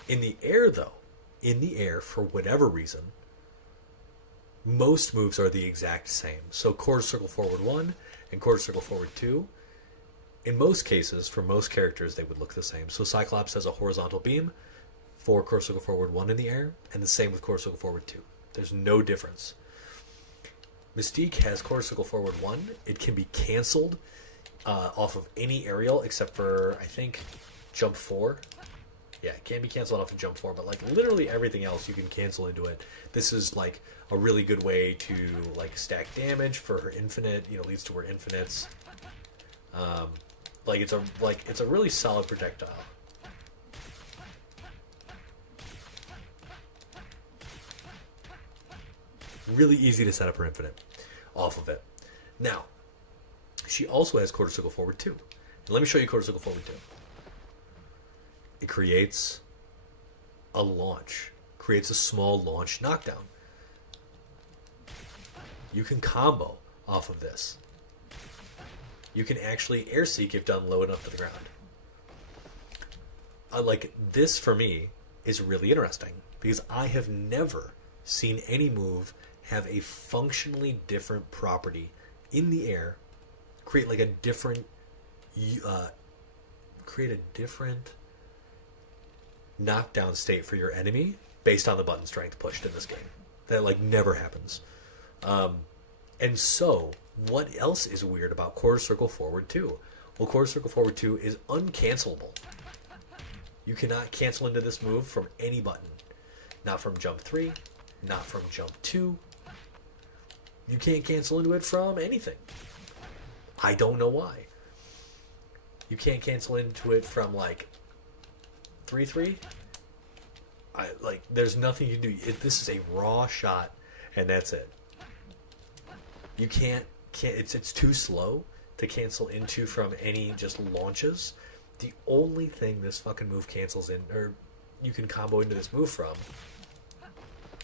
In the air, for whatever reason, most moves are the exact same. So quarter circle forward 1 and quarter circle forward 2. In most cases, for most characters, they would look the same. So Cyclops has a horizontal beam for quarter circle forward 1 in the air, and the same with quarter circle forward 2. There's no difference. Mystique has quarter circle forward 1. It can be canceled off of any aerial except for, I think, jump 4. Yeah, it can be canceled off of jump 4, but like literally everything else you can cancel into it. This is like a really good way to like stack damage for her infinite, leads to her infinites. It's a really solid projectile. Really easy to set up her infinite off of it. Now, she also has quarter circle forward 2. And let me show you quarter circle forward 2. It creates a launch. Creates a small launch knockdown. You can combo off of this. You can actually air seek if done low enough to the ground. This for me is really interesting because I have never seen any move have a functionally different property in the air create like a different, create a different knockdown state for your enemy based on the button strength pushed in this game. That like never happens. And so, what else is weird about quarter circle forward 2? Well, quarter circle forward 2 is uncancelable. You cannot cancel into this move from any button. Not from jump 3, not from jump 2. You can't cancel into it from anything. I don't know why. You can't cancel into it from like 3-3. There's nothing you can do. This is a raw shot, and that's it. You can't it's too slow to cancel into from any just launches. The only thing this fucking move cancels in, or you can combo into this move from,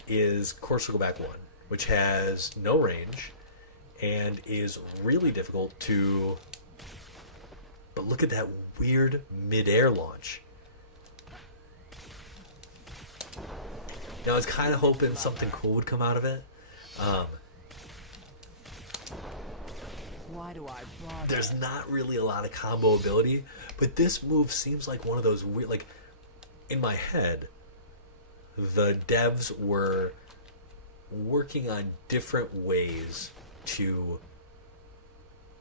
is Core Circle Back 1, which has no range and is really difficult to... But look at that weird mid-air launch. Now, I was kind of hoping something cool would come out of it. Why do I bother? There's not really a lot of combo ability, but this move seems like one of those weird... Like, in my head, the devs were working on different ways to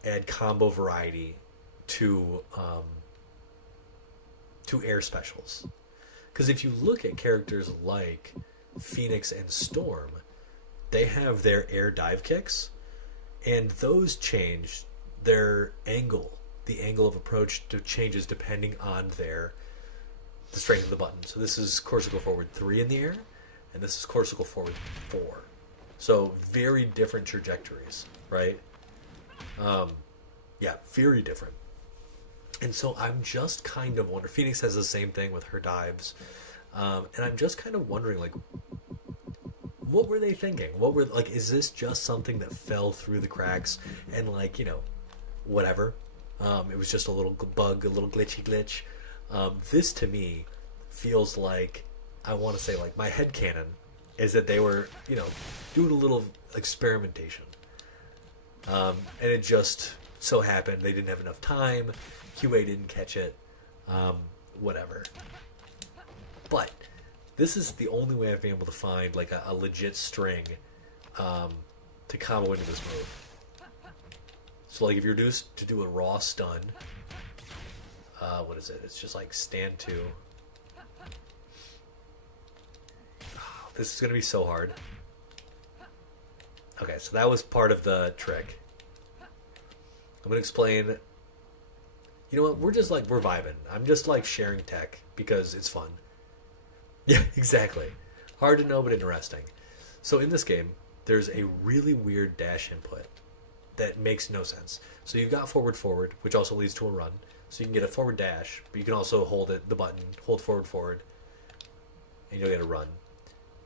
add combo variety to air specials. Because if you look at characters like Phoenix and Storm, they have their air dive kicks, and those change their angle. The angle of approach changes depending on the strength of the button. So this is Core Circle Forward 3 in the air, and this is Core Circle Forward 4. So very different trajectories, right? Yeah, very different. And so I'm just kind of wondering... Phoenix has the same thing with her dives. And I'm just kind of wondering, like, what were they thinking? Is this just something that fell through the cracks and, like, you know, whatever? It was just a little bug, a little glitch. This, to me, feels like, I want to say, like, my headcanon is that they were, you know, doing a little experimentation. And it just so happened they didn't have enough time. QA didn't catch it. Whatever. But this is the only way I've been able to find like a legit string to combo into this move. So like if you're to do a raw stun, what is it? It's just like stand 2. Oh, this is going to be so hard. Okay, so that was part of the trick. I'm going to explain... You know what? We're vibing. I'm just like sharing tech because it's fun. Yeah, exactly. Hard to know, but interesting. So in this game, there's a really weird dash input that makes no sense. So you've got forward, which also leads to a run. So you can get a forward dash, but you can also hold the button, hold forward, and you'll get a run.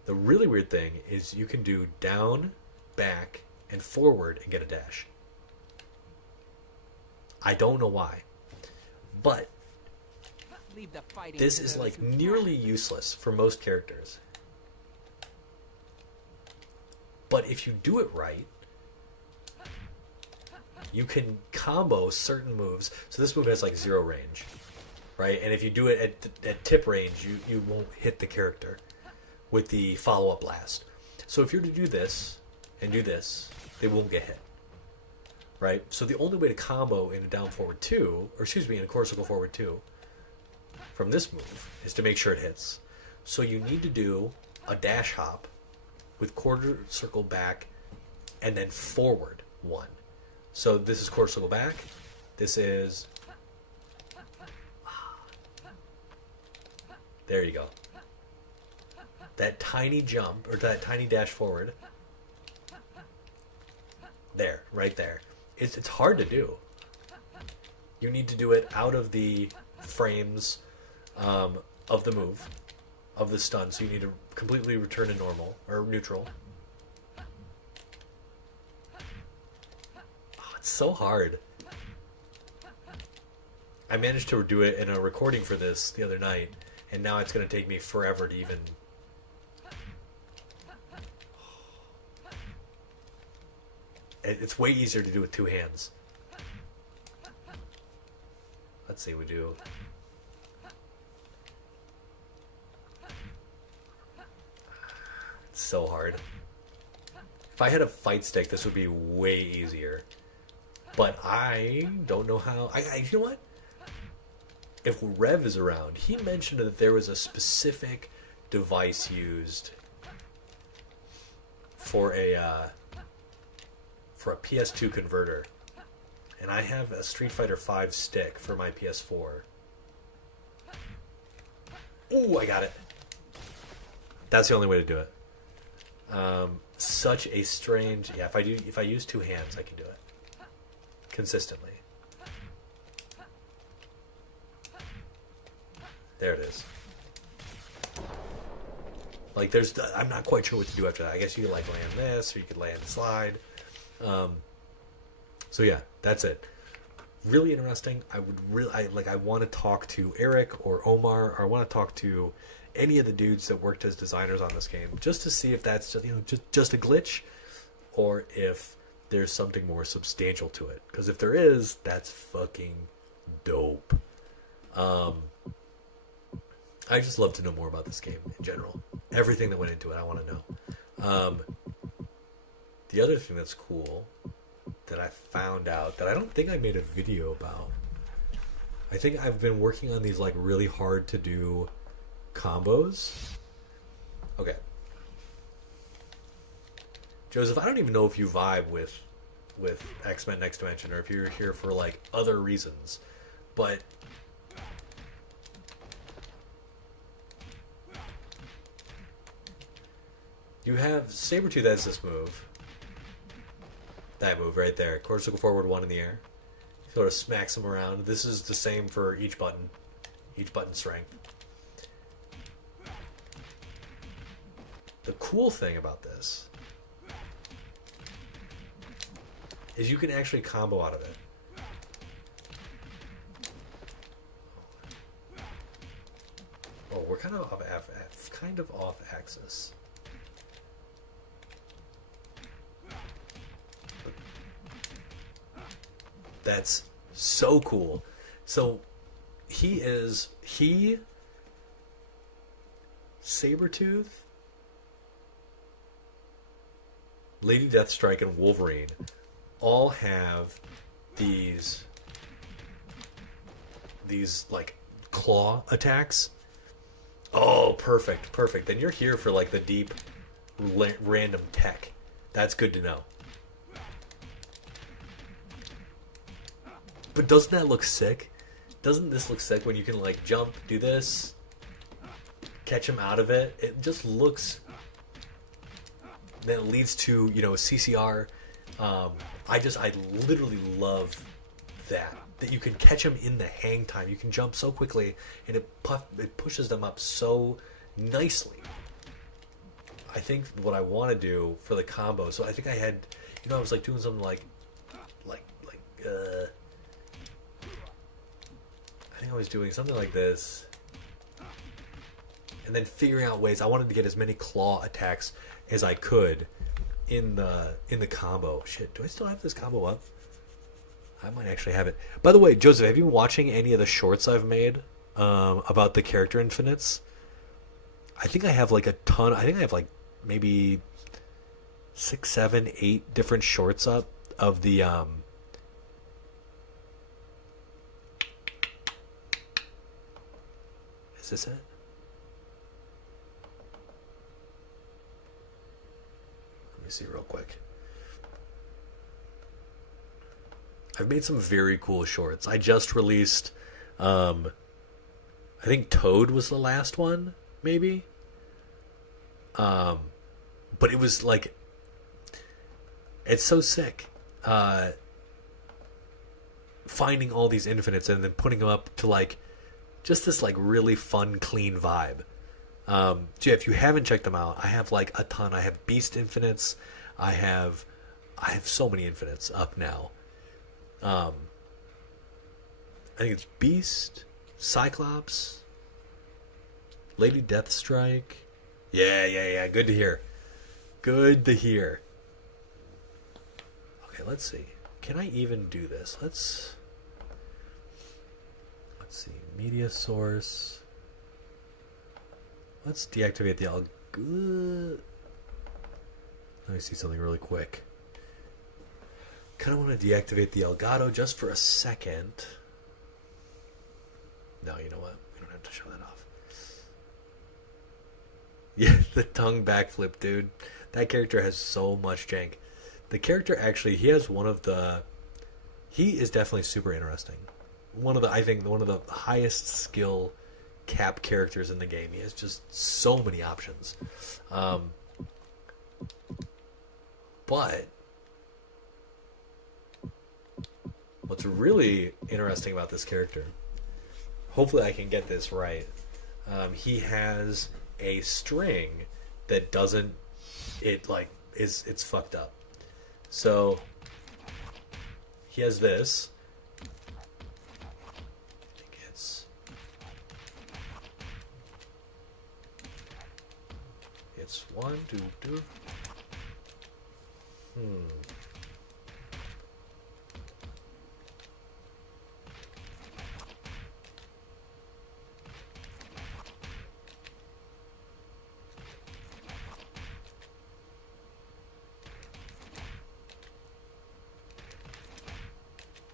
The really weird thing is you can do down, back, and forward and get a dash. I don't know why. But this is like nearly useless for most characters. But if you do it right, you can combo certain moves. So this move has like 0 range, right? And if you do it at tip range, you won't hit the character with the follow-up blast. So if you're to do this and do this, they won't get hit. Right? So the only way to combo in a down forward 2, or excuse me, in a core circle forward 2 from this move is to make sure it hits. So you need to do a dash hop with quarter circle back and then forward 1. So this is quarter circle back. This is... There you go. That tiny jump, or that tiny dash forward. There, right there. It's hard to do. You need to do it out of the frames of the move, of the stun. So you need to completely return to normal, or neutral. Oh, it's so hard. I managed to do it in a recording for this the other night, and now it's going to take me forever to even... It's way easier to do with 2 hands. let's see, we do. It's so hard. If I had a fight stick, this would be way easier. But I don't know how. You know what? If Rev is around, he mentioned that there was a specific device used for a PS2 converter, and I have a Street Fighter V stick for my PS4. Ooh, I got it. That's the only way to do it. Such a strange. Yeah, if I use two hands, I can do it consistently. There it is. Like, I'm not quite sure what to do after that. I guess you could like land this, or you could land slide. So yeah, that's it. Really interesting. I want to talk to Eric or Omar, or I want to talk to any of the dudes that worked as designers on this game, just to see if that's just a glitch, or if there's something more substantial to it. Because if there is, that's fucking dope. I just love to know more about this game in general. Everything that went into it, I want to know. The other thing that's cool that I found out that I don't think I made a video about. I think I've been working on these like really hard to do combos. Okay. Joseph, I don't even know if you vibe with X-Men Next Dimension, or if you're here for like other reasons, but you have Sabretooth as this move. That move right there. Cortical forward, one in the air. Sort of smacks him around. This is the same for each button. Each button strength. The cool thing about this is you can actually combo out of it. Oh, we're kind of off axis. That's so cool. So Sabretooth, Lady Deathstrike, and Wolverine all have these like claw attacks. Oh, perfect. Then you're here for like the deep random tech. That's good to know. But doesn't that look sick? Doesn't this look sick when you can like jump, do this, catch him out of it? It just looks. Then it leads to CCR. I literally love that you can catch him in the hang time. You can jump so quickly, and it pushes them up so nicely. I think what I want to do for the combo. So I think I had, I was like doing something like I think I was doing something like this, and then figuring out ways. I wanted to get as many claw attacks as I could in the combo. Shit, do I still have this combo up? I might actually have it. By the way, Joseph, have you been watching any of the shorts I've made about the character infinites? I think I have like a ton. I think I have like maybe 6, 7, 8 different shorts up of the Is this it? Let me see real quick. I've made some very cool shorts. I just released, I think Toad was the last one, maybe. But it was like, it's so sick. Finding all these infinites and then putting them up to like, just this like really fun, clean vibe. If you haven't checked them out, I have like a ton. I have Beast infinites. I have so many infinites up now. I think it's Beast, Cyclops, Lady Deathstrike. Yeah. Good to hear. Okay, let's see. Can I even do this? Let's see. Media source. Let's deactivate the Let me see something really quick. Kind of want to deactivate the Elgato just for a second. No, you know what? We don't have to show that off. Yeah, the tongue backflip, dude. That character has so much jank. The character actually, he has one of the... He is definitely super interesting. I think one of the highest skill cap characters in the game. He has just so many options. But what's really interesting about this character, hopefully I can get this right, he has a string that doesn't, it's fucked up. So he has this. I think it's one, two.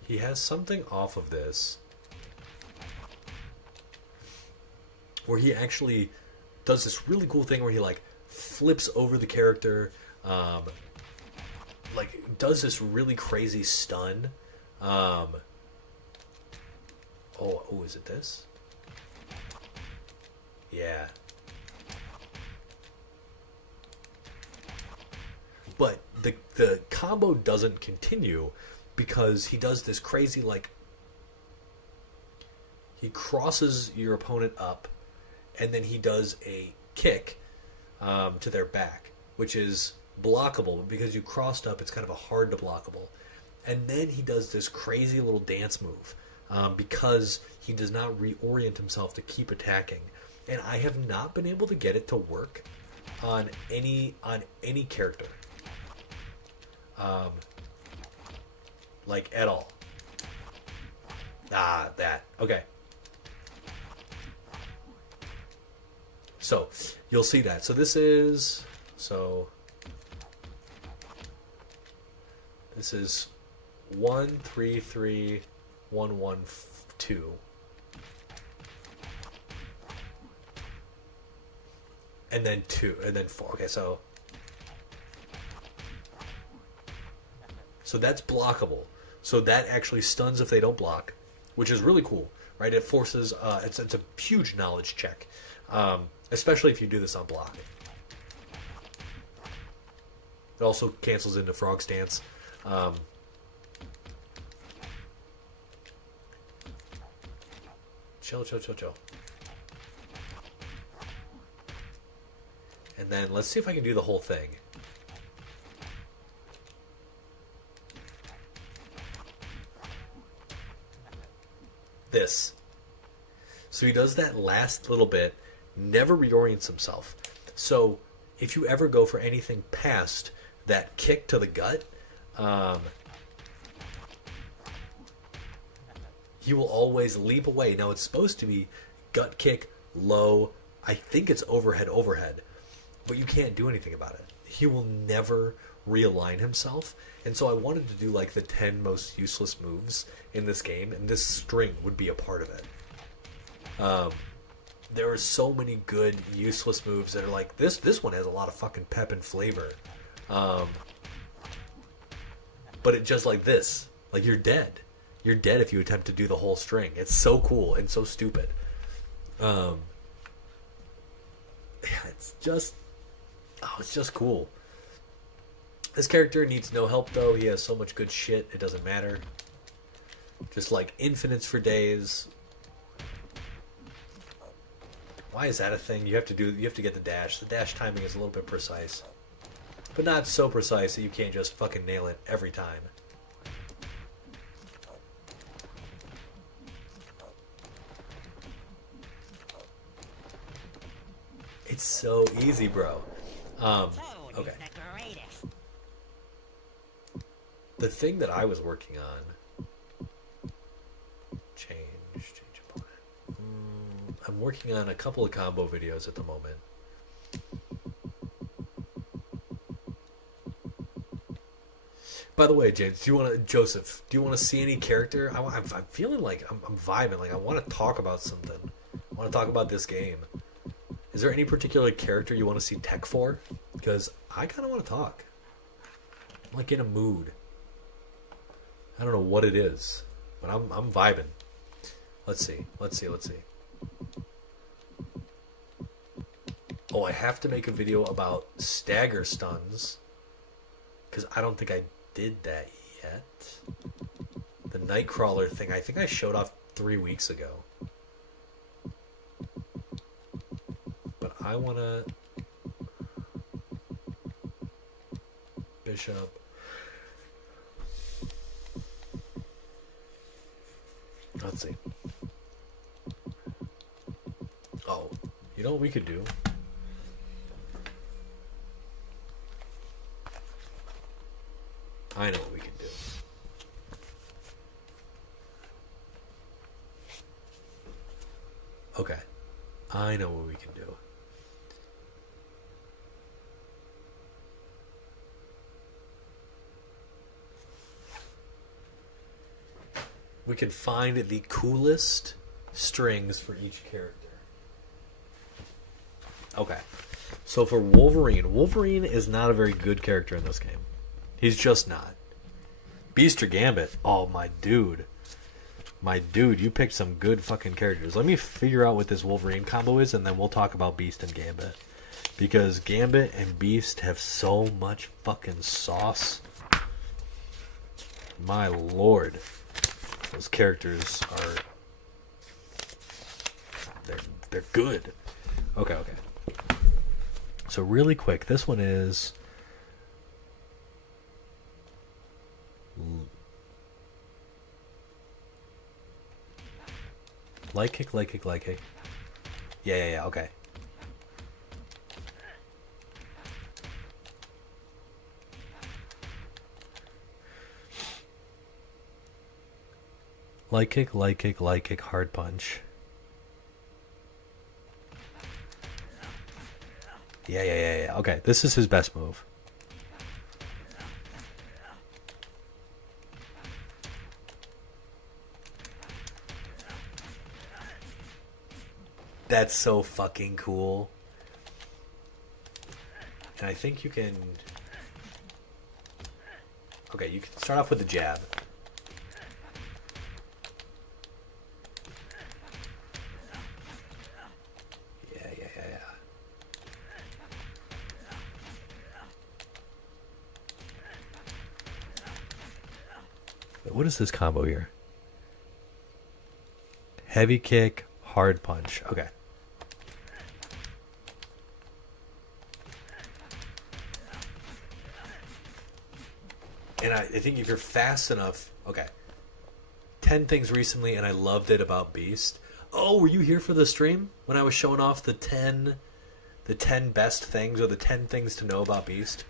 He has something off of this where he actually does this really cool thing where he like flips over the character, like does this really crazy stun. Is it this? Yeah. But the combo doesn't continue because he does this crazy, like, he crosses your opponent up and then he does a kick to their back, which is blockable, but because you crossed up, it's kind of a hard to blockable. And then he does this crazy little dance move because he does not reorient himself to keep attacking. And I have not been able to get it to work on any character. Like, at all. That. Okay. So, you'll see that. So this is... This is 1, 3, 3, 1, 1, 2. And then 2, and then 4. Okay, so that's blockable. So that actually stuns if they don't block, which is really cool, right? It forces, it's a huge knowledge check, especially if you do this on block. It also cancels into Frog Stance. Chill. And then let's see if I can do the whole thing. This. So he does that last little bit, never reorients himself. So if you ever go for anything past that kick to the gut, he will always leap away. Now it's supposed to be gut kick, low, I think it's overhead, but you can't do anything about it. He will never realign himself. And so I wanted to do like the 10 most useless moves in this game, and this string would be a part of it. There are so many good useless moves that are like, this one has a lot of fucking pep and flavor. But it just like this. Like, you're dead. You're dead if you attempt to do the whole string. It's so cool and so stupid. It's just cool. This character needs no help, though. He has so much good shit, it doesn't matter. Just like infinites for days. Why is that a thing? You have to get the dash. The dash timing is a little bit precise, but not so precise that you can't just fucking nail it every time. It's so easy, bro. Okay. The thing that I was working on, change opponent. I'm working on a couple of combo videos at the moment. By the way, James, Joseph, do you want to see any character? I'm feeling like I'm vibing. Like I want to talk about something. I want to talk about this game. Is there any particular character you want to see tech for? Because I kind of want to talk. I'm like in a mood. I don't know what it is, but I'm vibing. Let's see. Oh, I have to make a video about stagger stuns. Because I don't think I did that yet. The Nightcrawler thing, I think I showed off 3 weeks ago. But I want to... Bishop. Let's see. Oh, you know what we could do? I know what we can do. Okay. I know what we can do. We can find the coolest strings for each character. Okay. So for Wolverine is not a very good character in this game. He's just not. Beast or Gambit? Oh, my dude. My dude, you picked some good fucking characters. Let me figure out what this Wolverine combo is, and then we'll talk about Beast and Gambit. Because Gambit and Beast have so much fucking sauce. My lord. Those characters are... They're good. Okay. So really quick, this one is... Light kick. Yeah, okay. Light kick, hard punch. Yeah. Okay, this is his best move. That's so fucking cool. And I think you can... Okay, you can start off with the jab. Yeah. Wait, what is this combo here? Heavy kick, hard punch. Okay. And I think if you're fast enough... Okay. 10 things recently, and I loved it about Beast. Oh, were you here for the stream? When I was showing off the 10 best things, or the 10 things to know about Beast?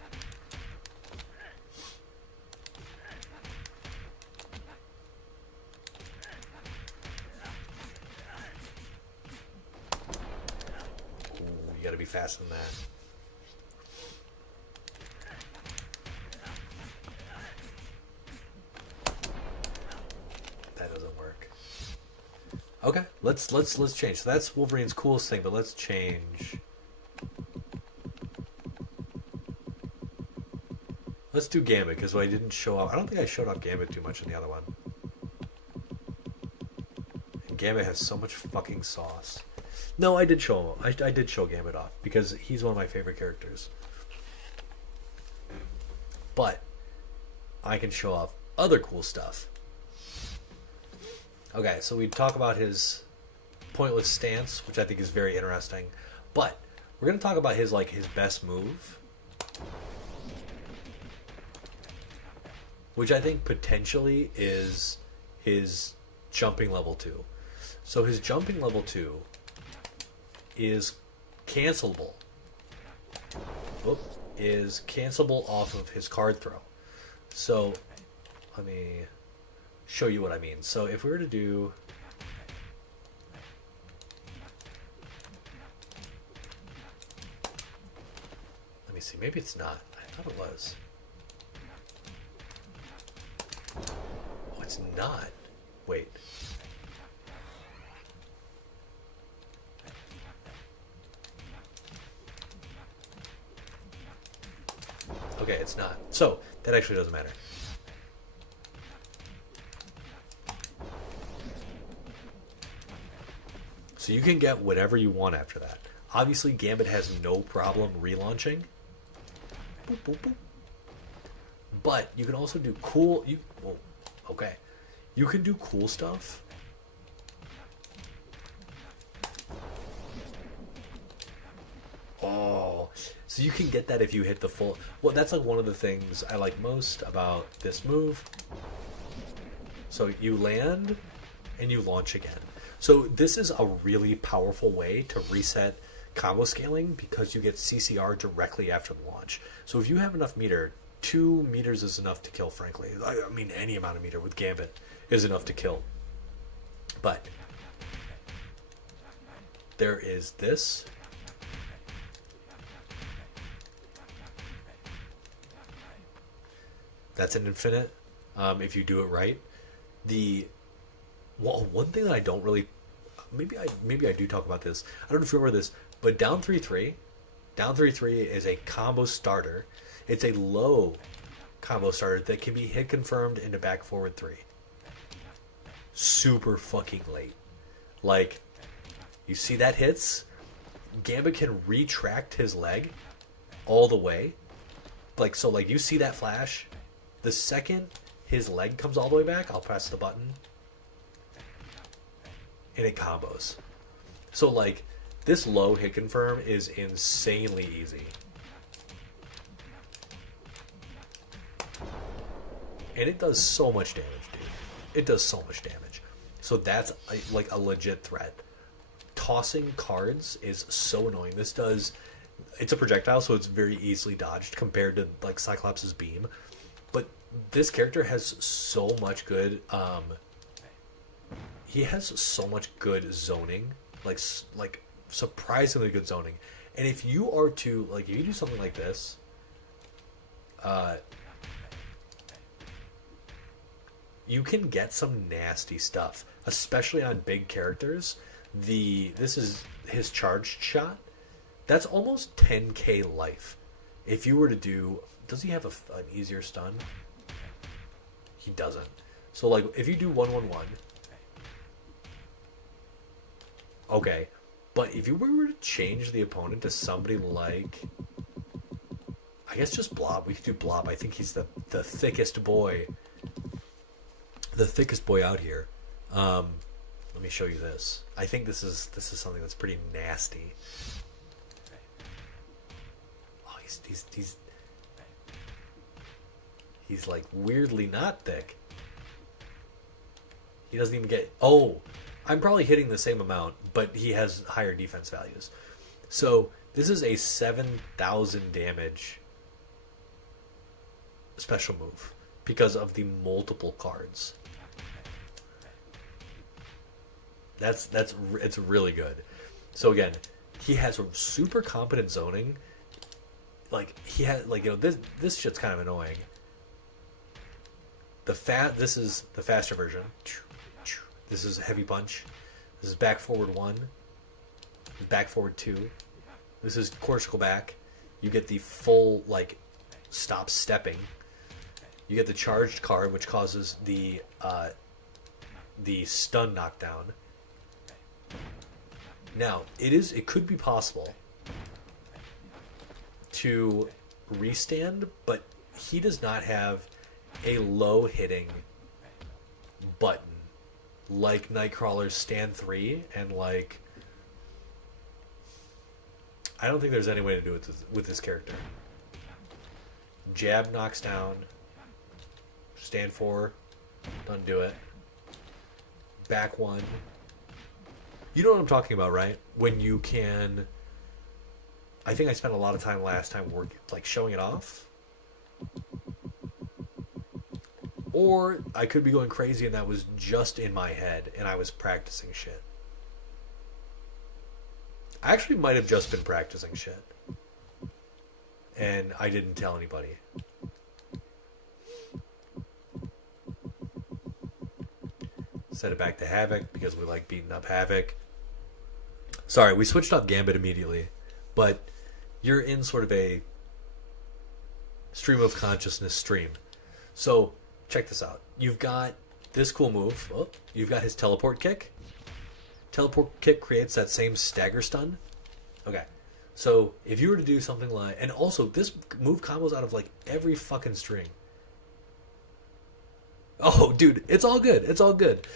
Ooh, you gotta be fast in that. Okay, let's change. So that's Wolverine's coolest thing, but let's change. Let's do Gambit, because I didn't show off... I don't think I showed off Gambit too much in the other one. And Gambit has so much fucking sauce. No, I did show him. I did show Gambit off, because he's one of my favorite characters. But I can show off other cool stuff. Okay, so we talk about his pointless stance, which I think is very interesting. But we're going to talk about his best move, which I think potentially is his jumping level 2. So his jumping level 2 is cancelable. Is cancelable off of his card throw. So let me show you what I mean. So if we were to do... maybe it's not. I thought it was. Oh, it's not. Wait. Okay, it's not. So, that actually doesn't matter. So you can get whatever you want after that. Obviously, Gambit has no problem relaunching. Boop, boop, boop. But you can also do cool... okay. You can do cool stuff. Oh, so you can get that if you hit the full... Well, that's like one of the things I like most about this move. So you land and you launch again. So this is a really powerful way to reset combo scaling because you get CCR directly after the launch. So if you have enough meter, 2 meters is enough to kill, frankly. I mean, any amount of meter with Gambit is enough to kill. But there is this... That's an infinite, if you do it right. One thing that I don't really, maybe I do talk about this. I don't know if you remember this, but down 3-3 is a combo starter. It's a low combo starter that can be hit confirmed into back forward 3. Super fucking late. Like, you see that hits, Gambit can retract his leg all the way. Like, so like you see that flash. The second his leg comes all the way back, I'll press the button. And it combos. So, like, this low hit confirm is insanely easy. And it does so much damage, dude. It does so much damage. So that's, like, a legit threat. Tossing cards is so annoying. This does... It's a projectile, so it's very easily dodged compared to, like, Cyclops' beam. But this character has so much good, he has so much good zoning, like surprisingly good zoning. And if you are to, like, if you do something like this, you can get some nasty stuff, especially on big characters. This is his charged shot. That's almost 10k life. If you were to do... Does he have an easier stun? He doesn't. So, like, if you do 1-1-1... Okay. But if you were to change the opponent to somebody like... I guess just Blob. We could do Blob. I think he's the thickest boy. The thickest boy out here. Let me show you this. I think this is something that's pretty nasty. Oh, he's like weirdly not thick. He doesn't even get... Oh, I'm probably hitting the same amount, but he has higher defense values. So this is a 7,000 damage special move because of the multiple cards. It's really good. So again, he has a super competent zoning. Like, he had, like, you know, this shit's kind of annoying. This is the faster version. This is heavy punch. This is back forward 1. Back forward 2. This is cortical back. You get the full, like, stop stepping. You get the charged card, which causes the stun knockdown. Now, it could be possible to restand, but he does not have a low hitting button like Nightcrawler's stand 3, and like, I don't think there's any way to do it with this character. Jab knocks down. Stand 4 doesn't do it. Back 1. You know what I'm talking about, right? When you can... I think I spent a lot of time last time showing it off. Or I could be going crazy and that was just in my head and I was practicing shit. I actually might have just been practicing shit. and I didn't tell anybody. Set it back to Havoc because we like beating up Havoc. Sorry, we switched up Gambit immediately, but you're in sort of a stream of consciousness stream. So check this out. You've got this cool move. Oh, you've got his teleport kick. Teleport kick creates that same stagger stun. Okay. So if you were to do something like, and also this move combos out of like every fucking string. Oh, dude, it's all good. It's all good.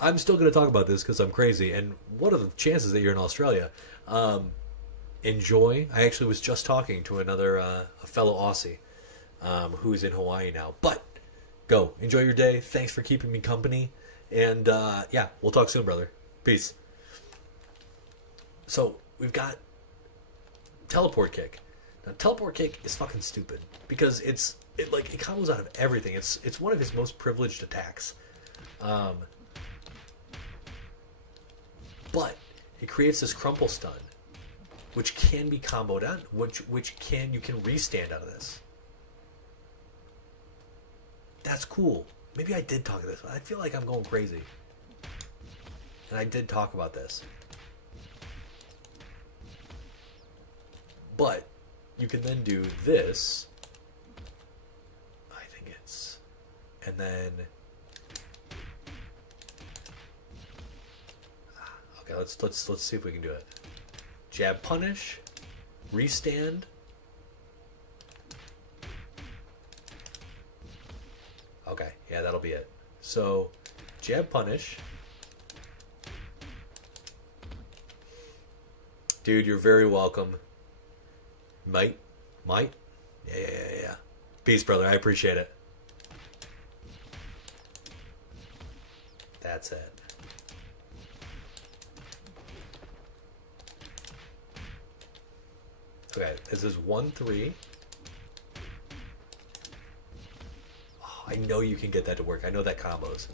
I'm still going to talk about this because I'm crazy. And what are the chances that you're in Australia? Enjoy. I actually was just talking to another a fellow Aussie who's in Hawaii now. But go. Enjoy your day. Thanks for keeping me company. And yeah, we'll talk soon, brother. Peace. So we've got teleport kick. Now, teleport kick is fucking stupid because it combos out of everything. It's one of his most privileged attacks. But it creates this crumple stun, which can be comboed out, you can restand out of this. That's cool. Maybe I did talk about this. I feel like I'm going crazy. And I did talk about this. But you can then do this. I think it's, and then okay, let's see if we can do it. Jab punish, restand. Okay, yeah, that'll be it. So, jab punish. Dude, you're very welcome. Might? Yeah. Peace, brother. I appreciate it. That's it. Okay, this is 1-3. Oh, I know you can get that to work. I know that combos.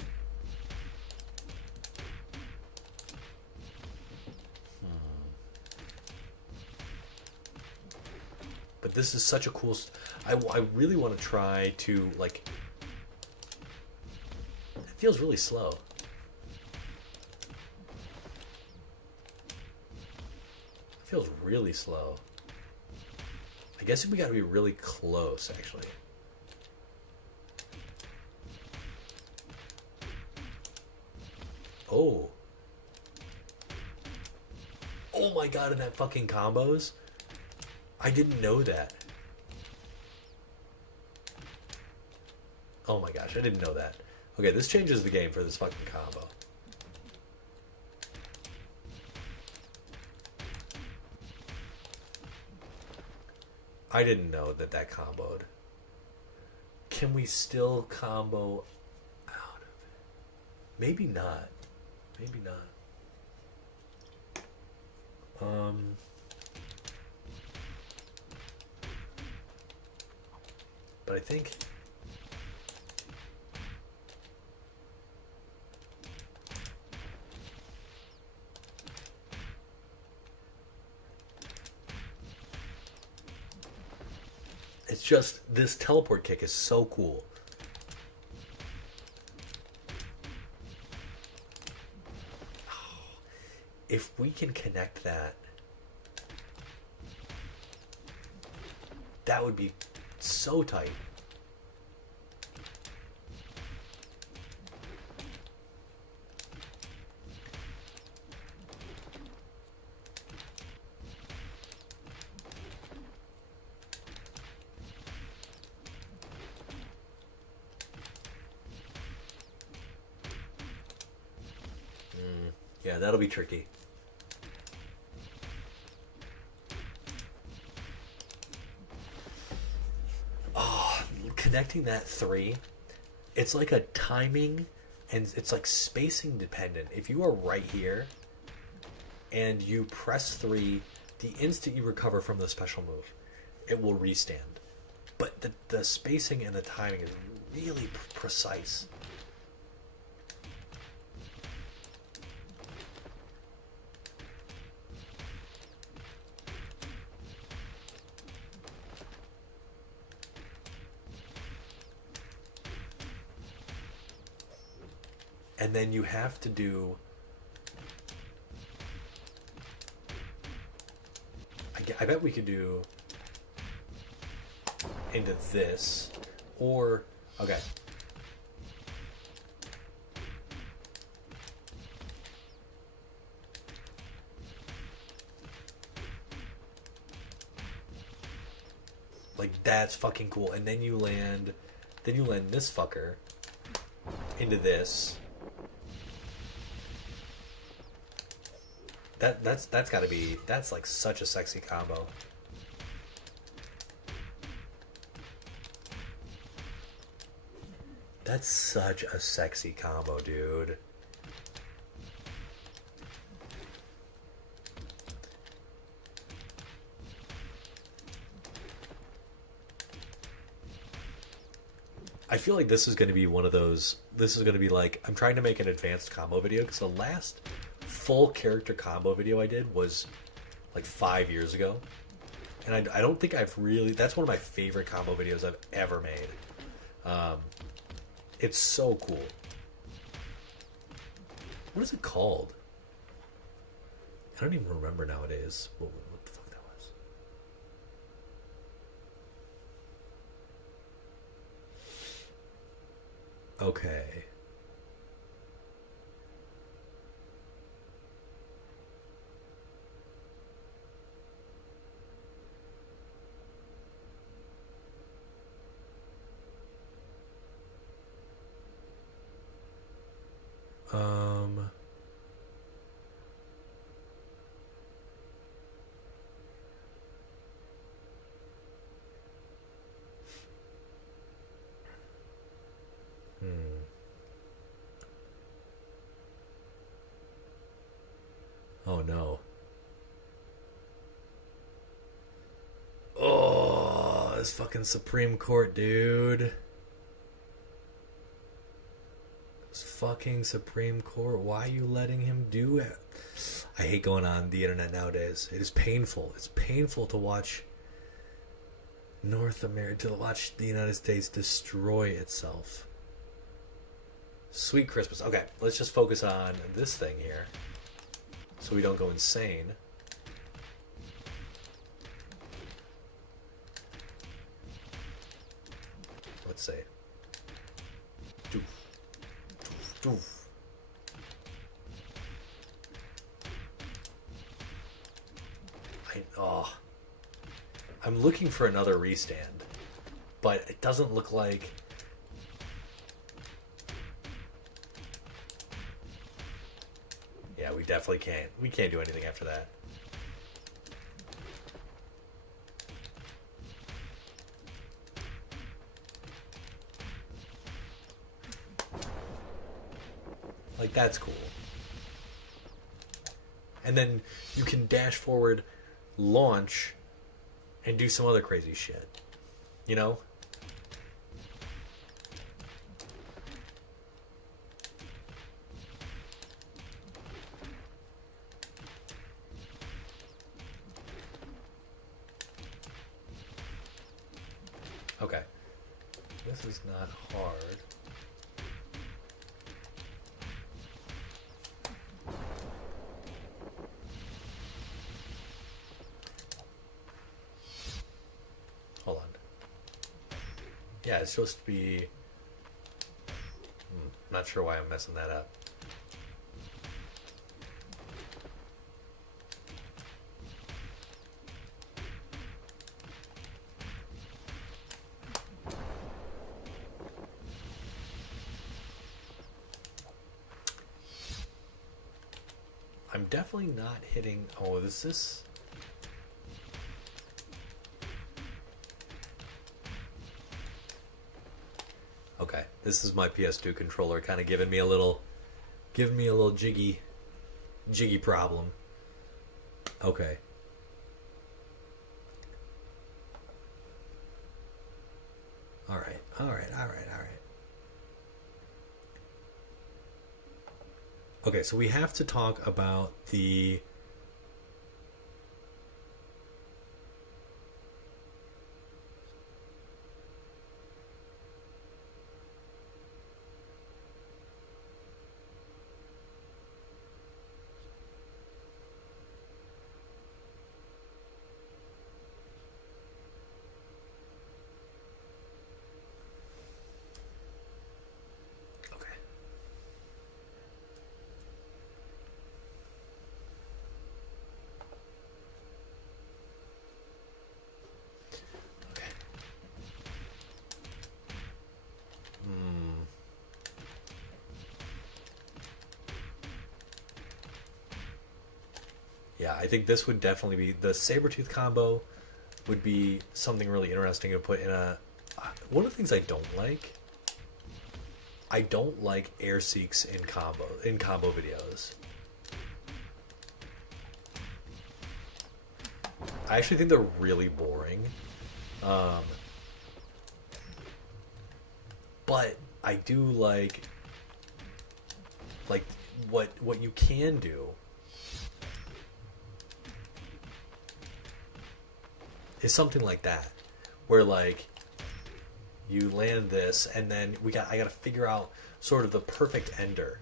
But this is such a cool... I really want to try to, like... It feels really slow. It feels really slow. I guess we got to be really close, actually. Oh. Oh my god, and that fucking combos? I didn't know that. Oh my gosh, I didn't know that. Okay, this changes the game for this fucking combo. I didn't know that comboed. Can we still combo out of it? Maybe not. Maybe not. But I think... It's just, this teleport kick is so cool. If we can connect that, that would be so tight. Yeah, that'll be tricky. Oh, connecting that 3, it's like a timing and it's like spacing dependent. If you are right here and you press 3, the instant you recover from the special move, it will restand. But the spacing and the timing is really precise. and then you have to do. I bet we could do into this, or okay. Like that's fucking cool, and then you land this fucker into this. That's gotta be, that's like such a sexy combo. That's such a sexy combo, dude. I feel like this is going to be one of those. This is going to be like, I'm trying to make an advanced combo video because the last full character combo video I did was like 5 years ago, and I don't think I've really. That's one of my favorite combo videos I've ever made. It's so cool. What is it called? I don't even remember nowadays. What the fuck that was? Okay. Um. Oh no. Oh, this fucking Supreme Court, dude. This fucking Supreme Court. Why are you letting him do it? I hate going on the internet nowadays. It is painful. It's painful to watch North America, to watch the United States destroy itself. Sweet Christmas. Okay, let's just focus on this thing here, so we don't go insane. Let's say. Doof. Doof. Doof. I'm looking for another restand, but it doesn't look like. Yeah, we definitely can't. We can't do anything after that. Like, that's cool. And then you can dash forward, launch, and do some other crazy shit. You know? Okay. This is not hard. Hold on. Yeah, it's supposed to be. Not sure why I'm messing that up. I'm definitely not hitting. Oh, is this? Okay, this is my PS2 controller, kind of giving me a little jiggy problem. Okay. All right. Okay, so we have to talk about the. Yeah, I think this would definitely be the Sabretooth combo. Would be something really interesting to put in a. One of the things I don't like. I don't like air seeks in combo videos. I actually think they're really boring. But I do like what you can do is something like that, where like you land this and then I gotta figure out sort of the perfect ender.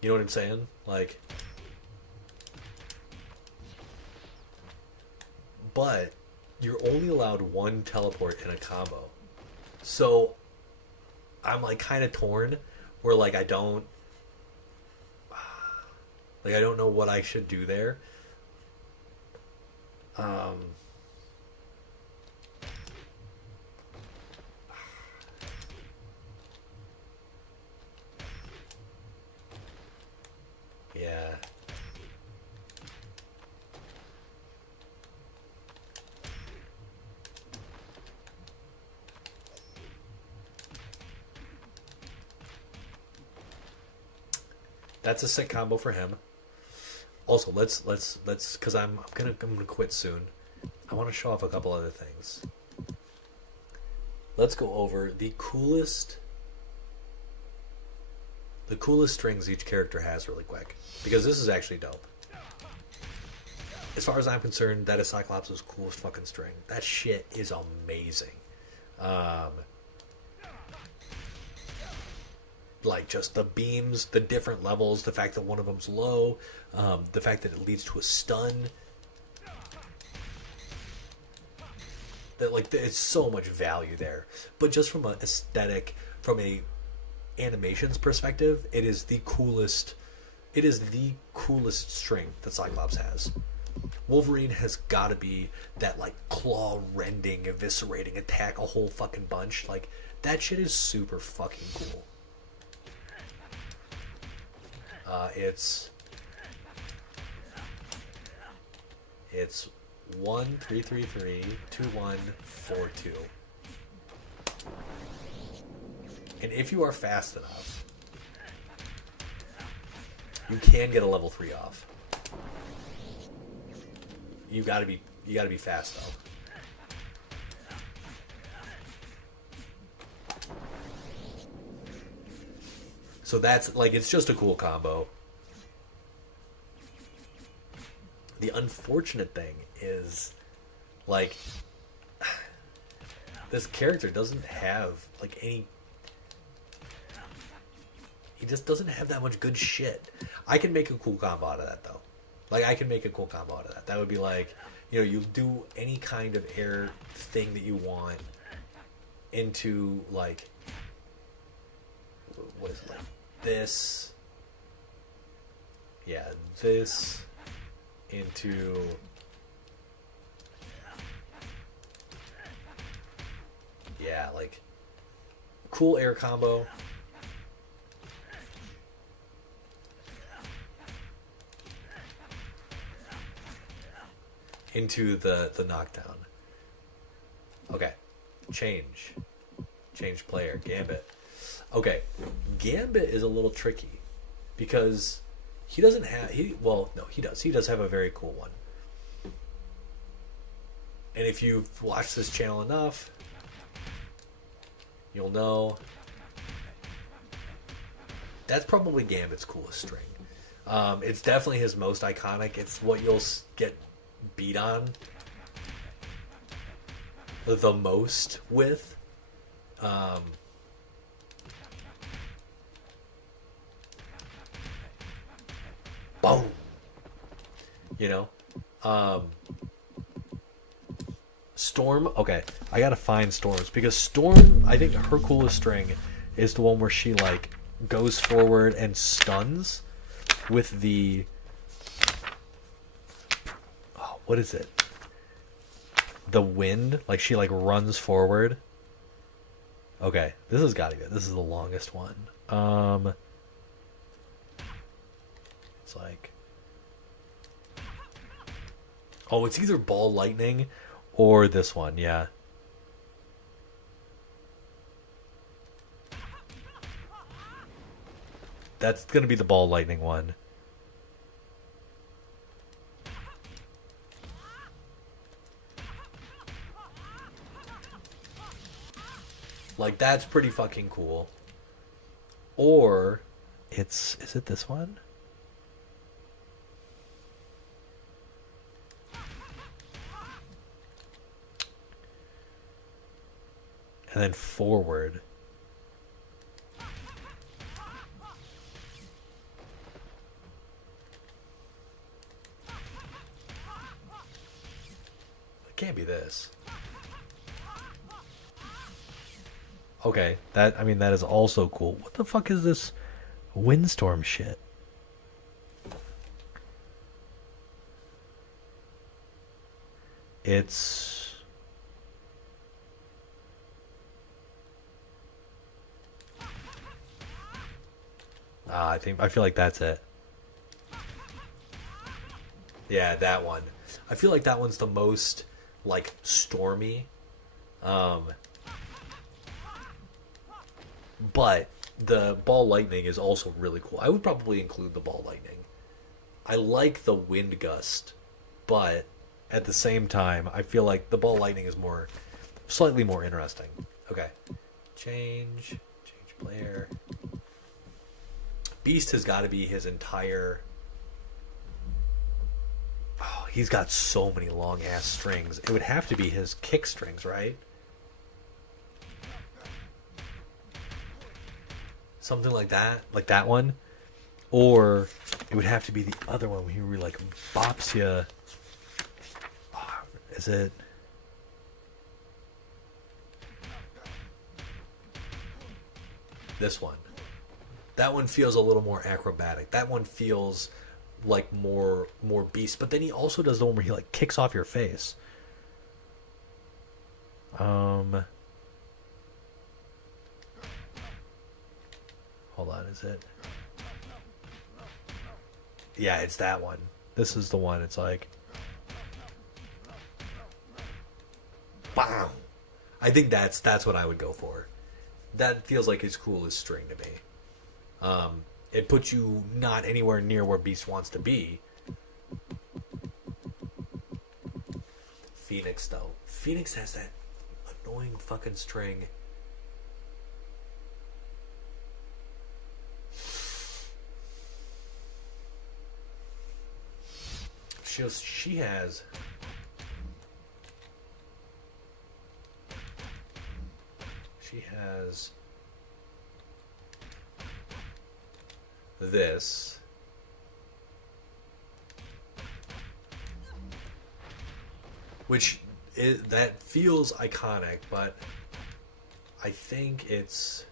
You know what I'm saying? Like, but you're only allowed one teleport in a combo. So I'm like kind of torn where like I don't know what I should do there. Yeah. That's a sick combo for him. Also, let's because I'm gonna quit soon. I want to show off a couple other things. Let's go over the coolest strings each character has really quick, because this is actually dope. As far as I'm concerned, that is Cyclops' coolest fucking string. That shit is amazing. Like just the beams, the different levels, the fact that one of them's low, the fact that it leads to a stun. That like it's so much value there. But just from an aesthetic, from a animations perspective, it is the coolest. It is the coolest string that Cyclops has. Wolverine has got to be that like claw rending, eviscerating attack, a whole fucking bunch. Like that shit is super fucking cool. It's 1 3 3 3 2 1 4 2. And if you are fast enough, you can get a level 3 off. You gotta be fast though. So that's like, it's just a cool combo. The unfortunate thing is, like, this character doesn't have like any. He just doesn't have that much good shit. I can make a cool combo out of that though. Like I can make a cool combo out of that. That would be like, you know, you do any kind of air thing that you want into like, what is it, like this? Yeah, this into like cool air combo. Into the knockdown. Okay. Change player. Gambit. Okay. Gambit is a little tricky because he doesn't have he does. He does have a very cool one. And if you've watched this channel enough, you'll know that's probably Gambit's coolest string. It's definitely his most iconic. It's what you'll get beat on the most with. Boom. You know? Storm, okay, I gotta find Storm's, because Storm, I think her coolest string is the one where she like goes forward and stuns with the what is it? The wind, like she like runs forward. Okay, this has got to be it. This is the longest one. It's like Oh, it's either ball lightning or this one, yeah. That's gonna be the ball lightning one. Like, that's pretty fucking cool. Or is it this one? And then forward. It can't be this. Okay, that, I mean, that is also cool. What the fuck is this windstorm shit? It's I feel like that's it. Yeah, that one. I feel like that one's the most like stormy. Um but the ball lightning is also really cool. I would probably include the ball lightning. I like the wind gust, but at the same time, I feel like the ball lightning is more slightly more interesting. Okay. Change player. Beast has got to be his entire. Oh, he's got so many long ass strings. It would have to be his kick strings, right? Something like that one, or it would have to be the other one where he really like bops you. Oh, is it? This one. That one feels a little more acrobatic. That one feels like more beast. But then he also does the one where he like kicks off your face. Hold on, is it? Yeah, it's that one. This is the one. It's like, bam. I think that's what I would go for. That feels like his coolest string to me. It puts you not anywhere near where Beast wants to be. Phoenix, though. Phoenix has that annoying fucking string. She has this, which that feels iconic, but I think it's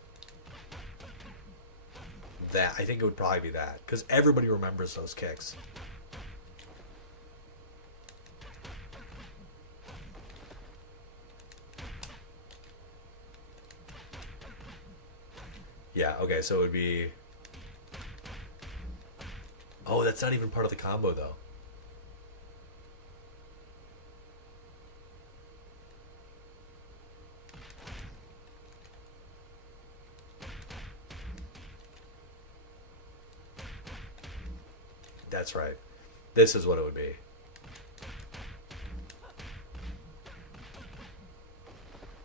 that. I think it would probably be that because everybody remembers those kicks. Yeah, okay, so it would be... Oh, that's not even part of the combo, though. That's right. This is what it would be.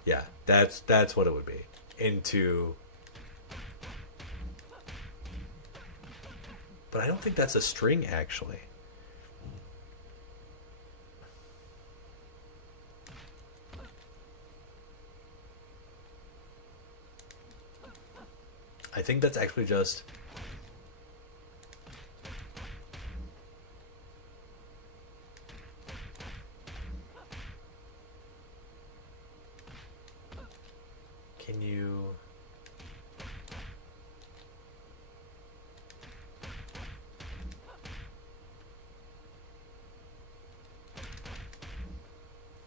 Yeah, that's what it would be. Into... But I don't think that's a string, actually. I think that's actually just... Can you...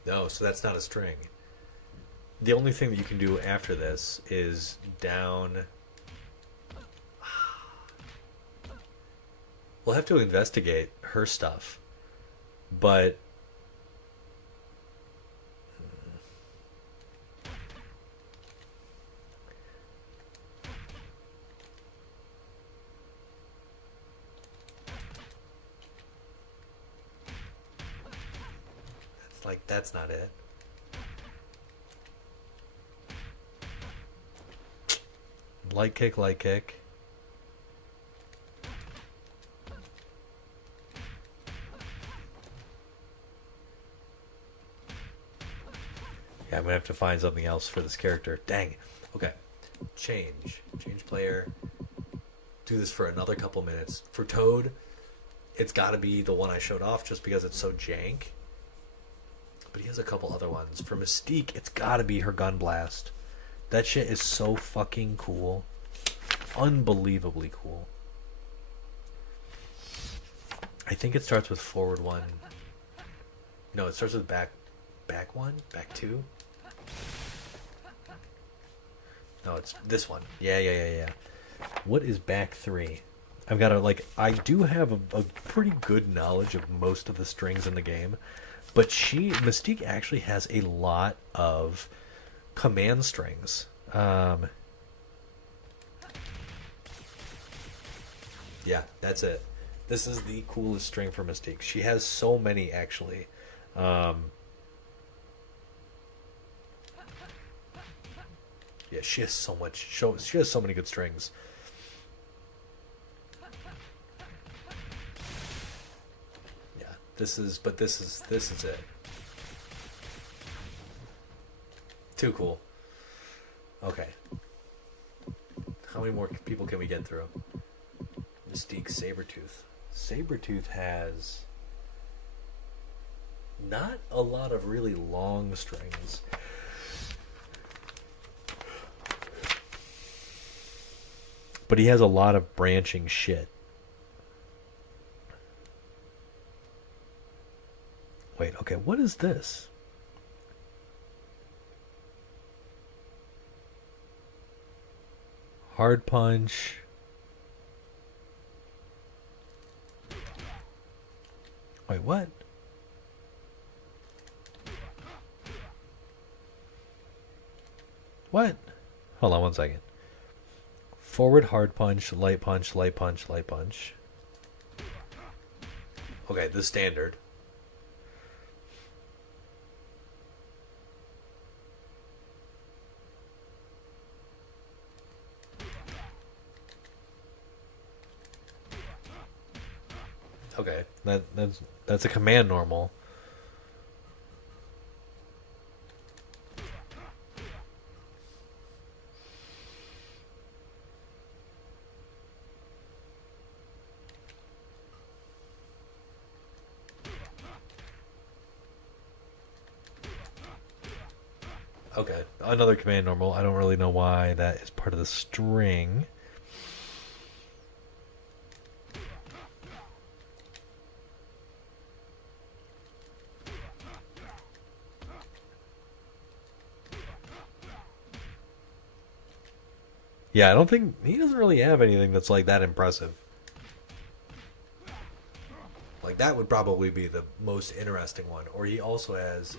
No, so that's not a string. The only thing that you can do after this is down... We'll have to investigate her stuff. But like, that's not it. Light kick, light kick. Yeah, I'm gonna have to find something else for this character. Dang. Okay. Change player. Do this for another couple minutes. For Toad, it's got to be the one I showed off just because it's so jank. But he has a couple other ones. For Mystique, it's got to be her gun blast. That shit is so fucking cool. Unbelievably cool. I think it starts with forward one. No, it starts with back one? Back two? No, it's this one. Yeah. What is back three? I've got I do have a pretty good knowledge of most of the strings in the game, but Mystique actually has a lot of command strings. Yeah, that's it. This is the coolest string for Mystique. She has so many, actually. Yeah, she has so much. She has so many good strings. Yeah, this is it. Too cool. Okay. How many more people can we get through? Mystique, Sabretooth. Sabretooth has not a lot of really long strings. But he has a lot of branching shit. Wait, okay, what is this? Hard punch. Wait, what? What? Hold on one second. Forward hard punch, light punch, light punch, light punch. Okay, the standard. Okay, that's a command normal. Okay, another command normal. I don't really know why that is part of the string. Yeah, I don't think he doesn't really have anything that's like that impressive. Like that would probably be the most interesting one. Or he also has,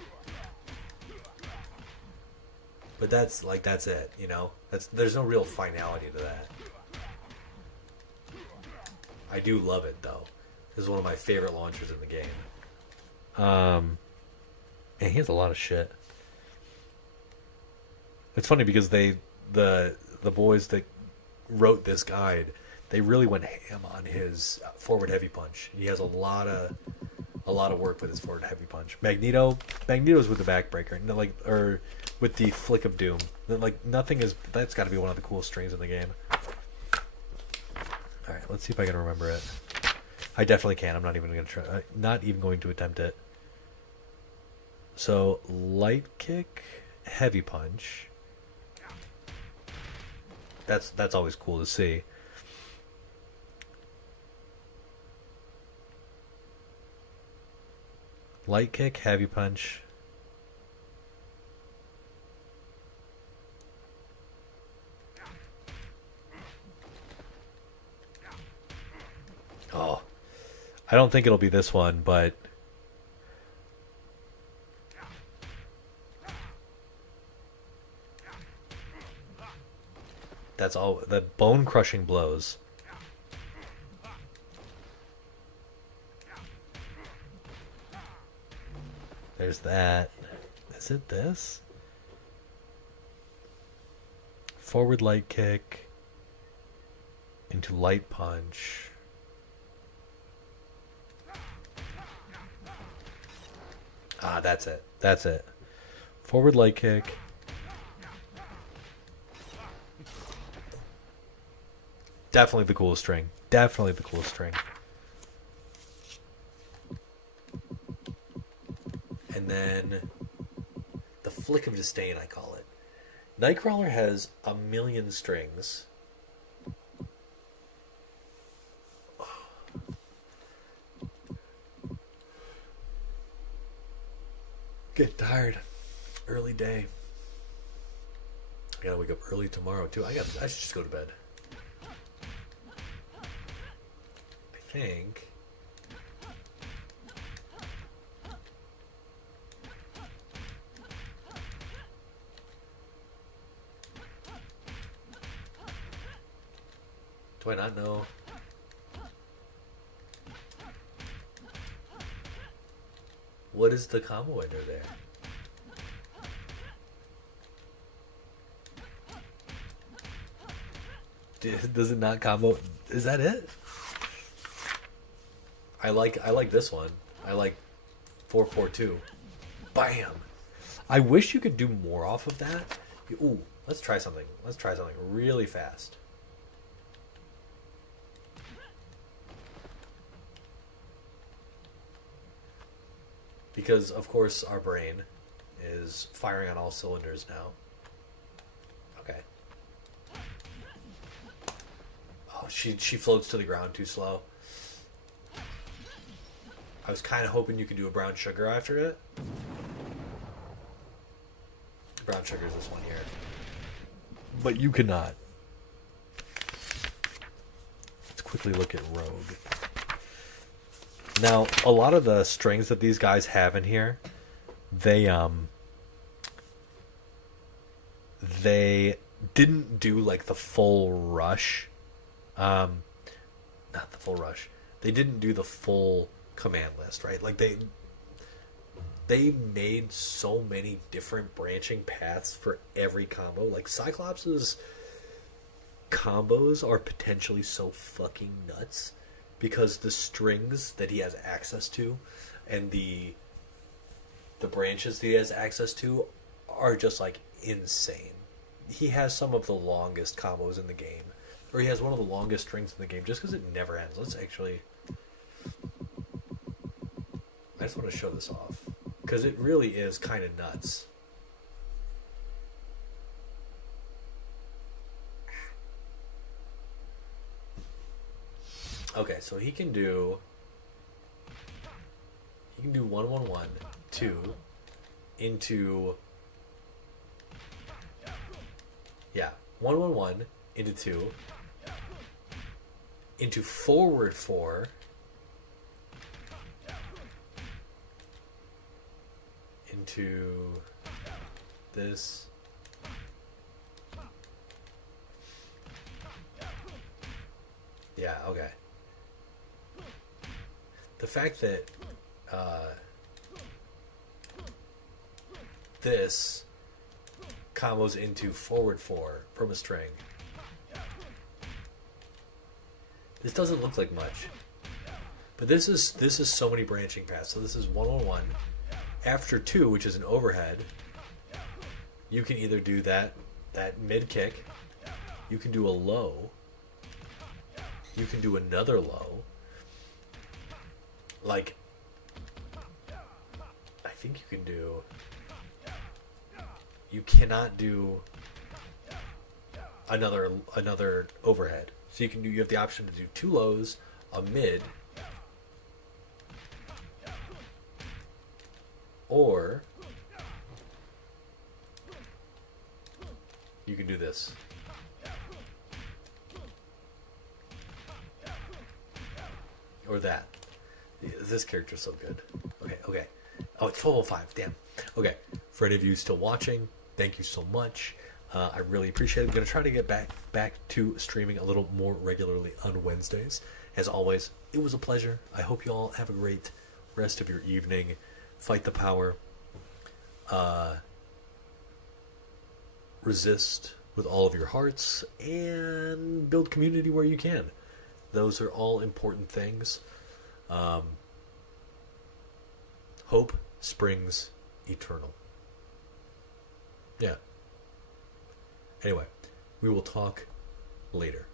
but that's it, you know? There's no real finality to that. I do love it though. This is one of my favorite launchers in the game. And he has a lot of shit. It's funny because the boys that wrote this guide, they really went ham on his forward heavy punch. He has a lot of work with his forward heavy punch. Magneto's with the backbreaker, or with the flick of doom. That's got to be one of the coolest strings in the game. All right, let's see if I can remember it. I definitely can. I'm not even going to try. Not even going to attempt it. So light kick, heavy punch. That's always cool to see. Light kick, heavy punch. Oh, I don't think it'll be this one, but that's all. The bone crushing blows. There's that. Is it this? Forward light kick into light punch. Ah, that's it. That's it. Forward light kick. Definitely the coolest string. Definitely the coolest string. And then the flick of disdain, I call it. Nightcrawler has a million strings. Get tired. Early day. I gotta wake up early tomorrow too. I should just go to bed. I think. Do I not know? What is the combo ender there? Does it not combo? Is that it? I like this one. I like 442. Bam! I wish you could do more off of that. Ooh, let's try something. Let's try something really fast. Because, of course, our brain is firing on all cylinders now. Okay. Oh, she floats to the ground too slow. I was kind of hoping you could do a brown sugar after it. Brown sugar is this one here. But you cannot. Let's quickly look at Rogue. Now, a lot of the strings that these guys have in here, they didn't do like the full rush. Not the full rush. They didn't do the full command list, right? Like they made so many different branching paths for every combo. Like Cyclops' combos are potentially so fucking nuts. Because the strings that he has access to and the branches that he has access to are just like insane. He has some of the longest combos in the game. Or he has one of the longest strings in the game just because it never ends. Let's actually... I just want to show this off. Because it really is kind of nuts. Okay, so he can do 1-1-1, 2 into 1-1-1 into 2 into forward 4 into this. Yeah, okay. The fact that this combos into forward 4 from a string. This doesn't look like much. But this is so many branching paths. So this is 1-1-1. After 2, which is an overhead, you can either do that mid kick, you can do a low, you can do another low. Like, I think you can do... You cannot do another overhead. So you have the option to do 2 lows, a mid, or you can do this. Or that. This character's so good. Okay. Oh, it's 12:05. Damn. Okay. For any of you still watching, thank you so much. I really appreciate it. I'm going to try to get back to streaming a little more regularly on Wednesdays. As always, it was a pleasure. I hope you all have a great rest of your evening. Fight the power. resist with all of your hearts, and build community where you can. Those are all important things. Hope springs eternal. Yeah. Anyway, we will talk later.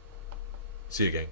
See you, gang.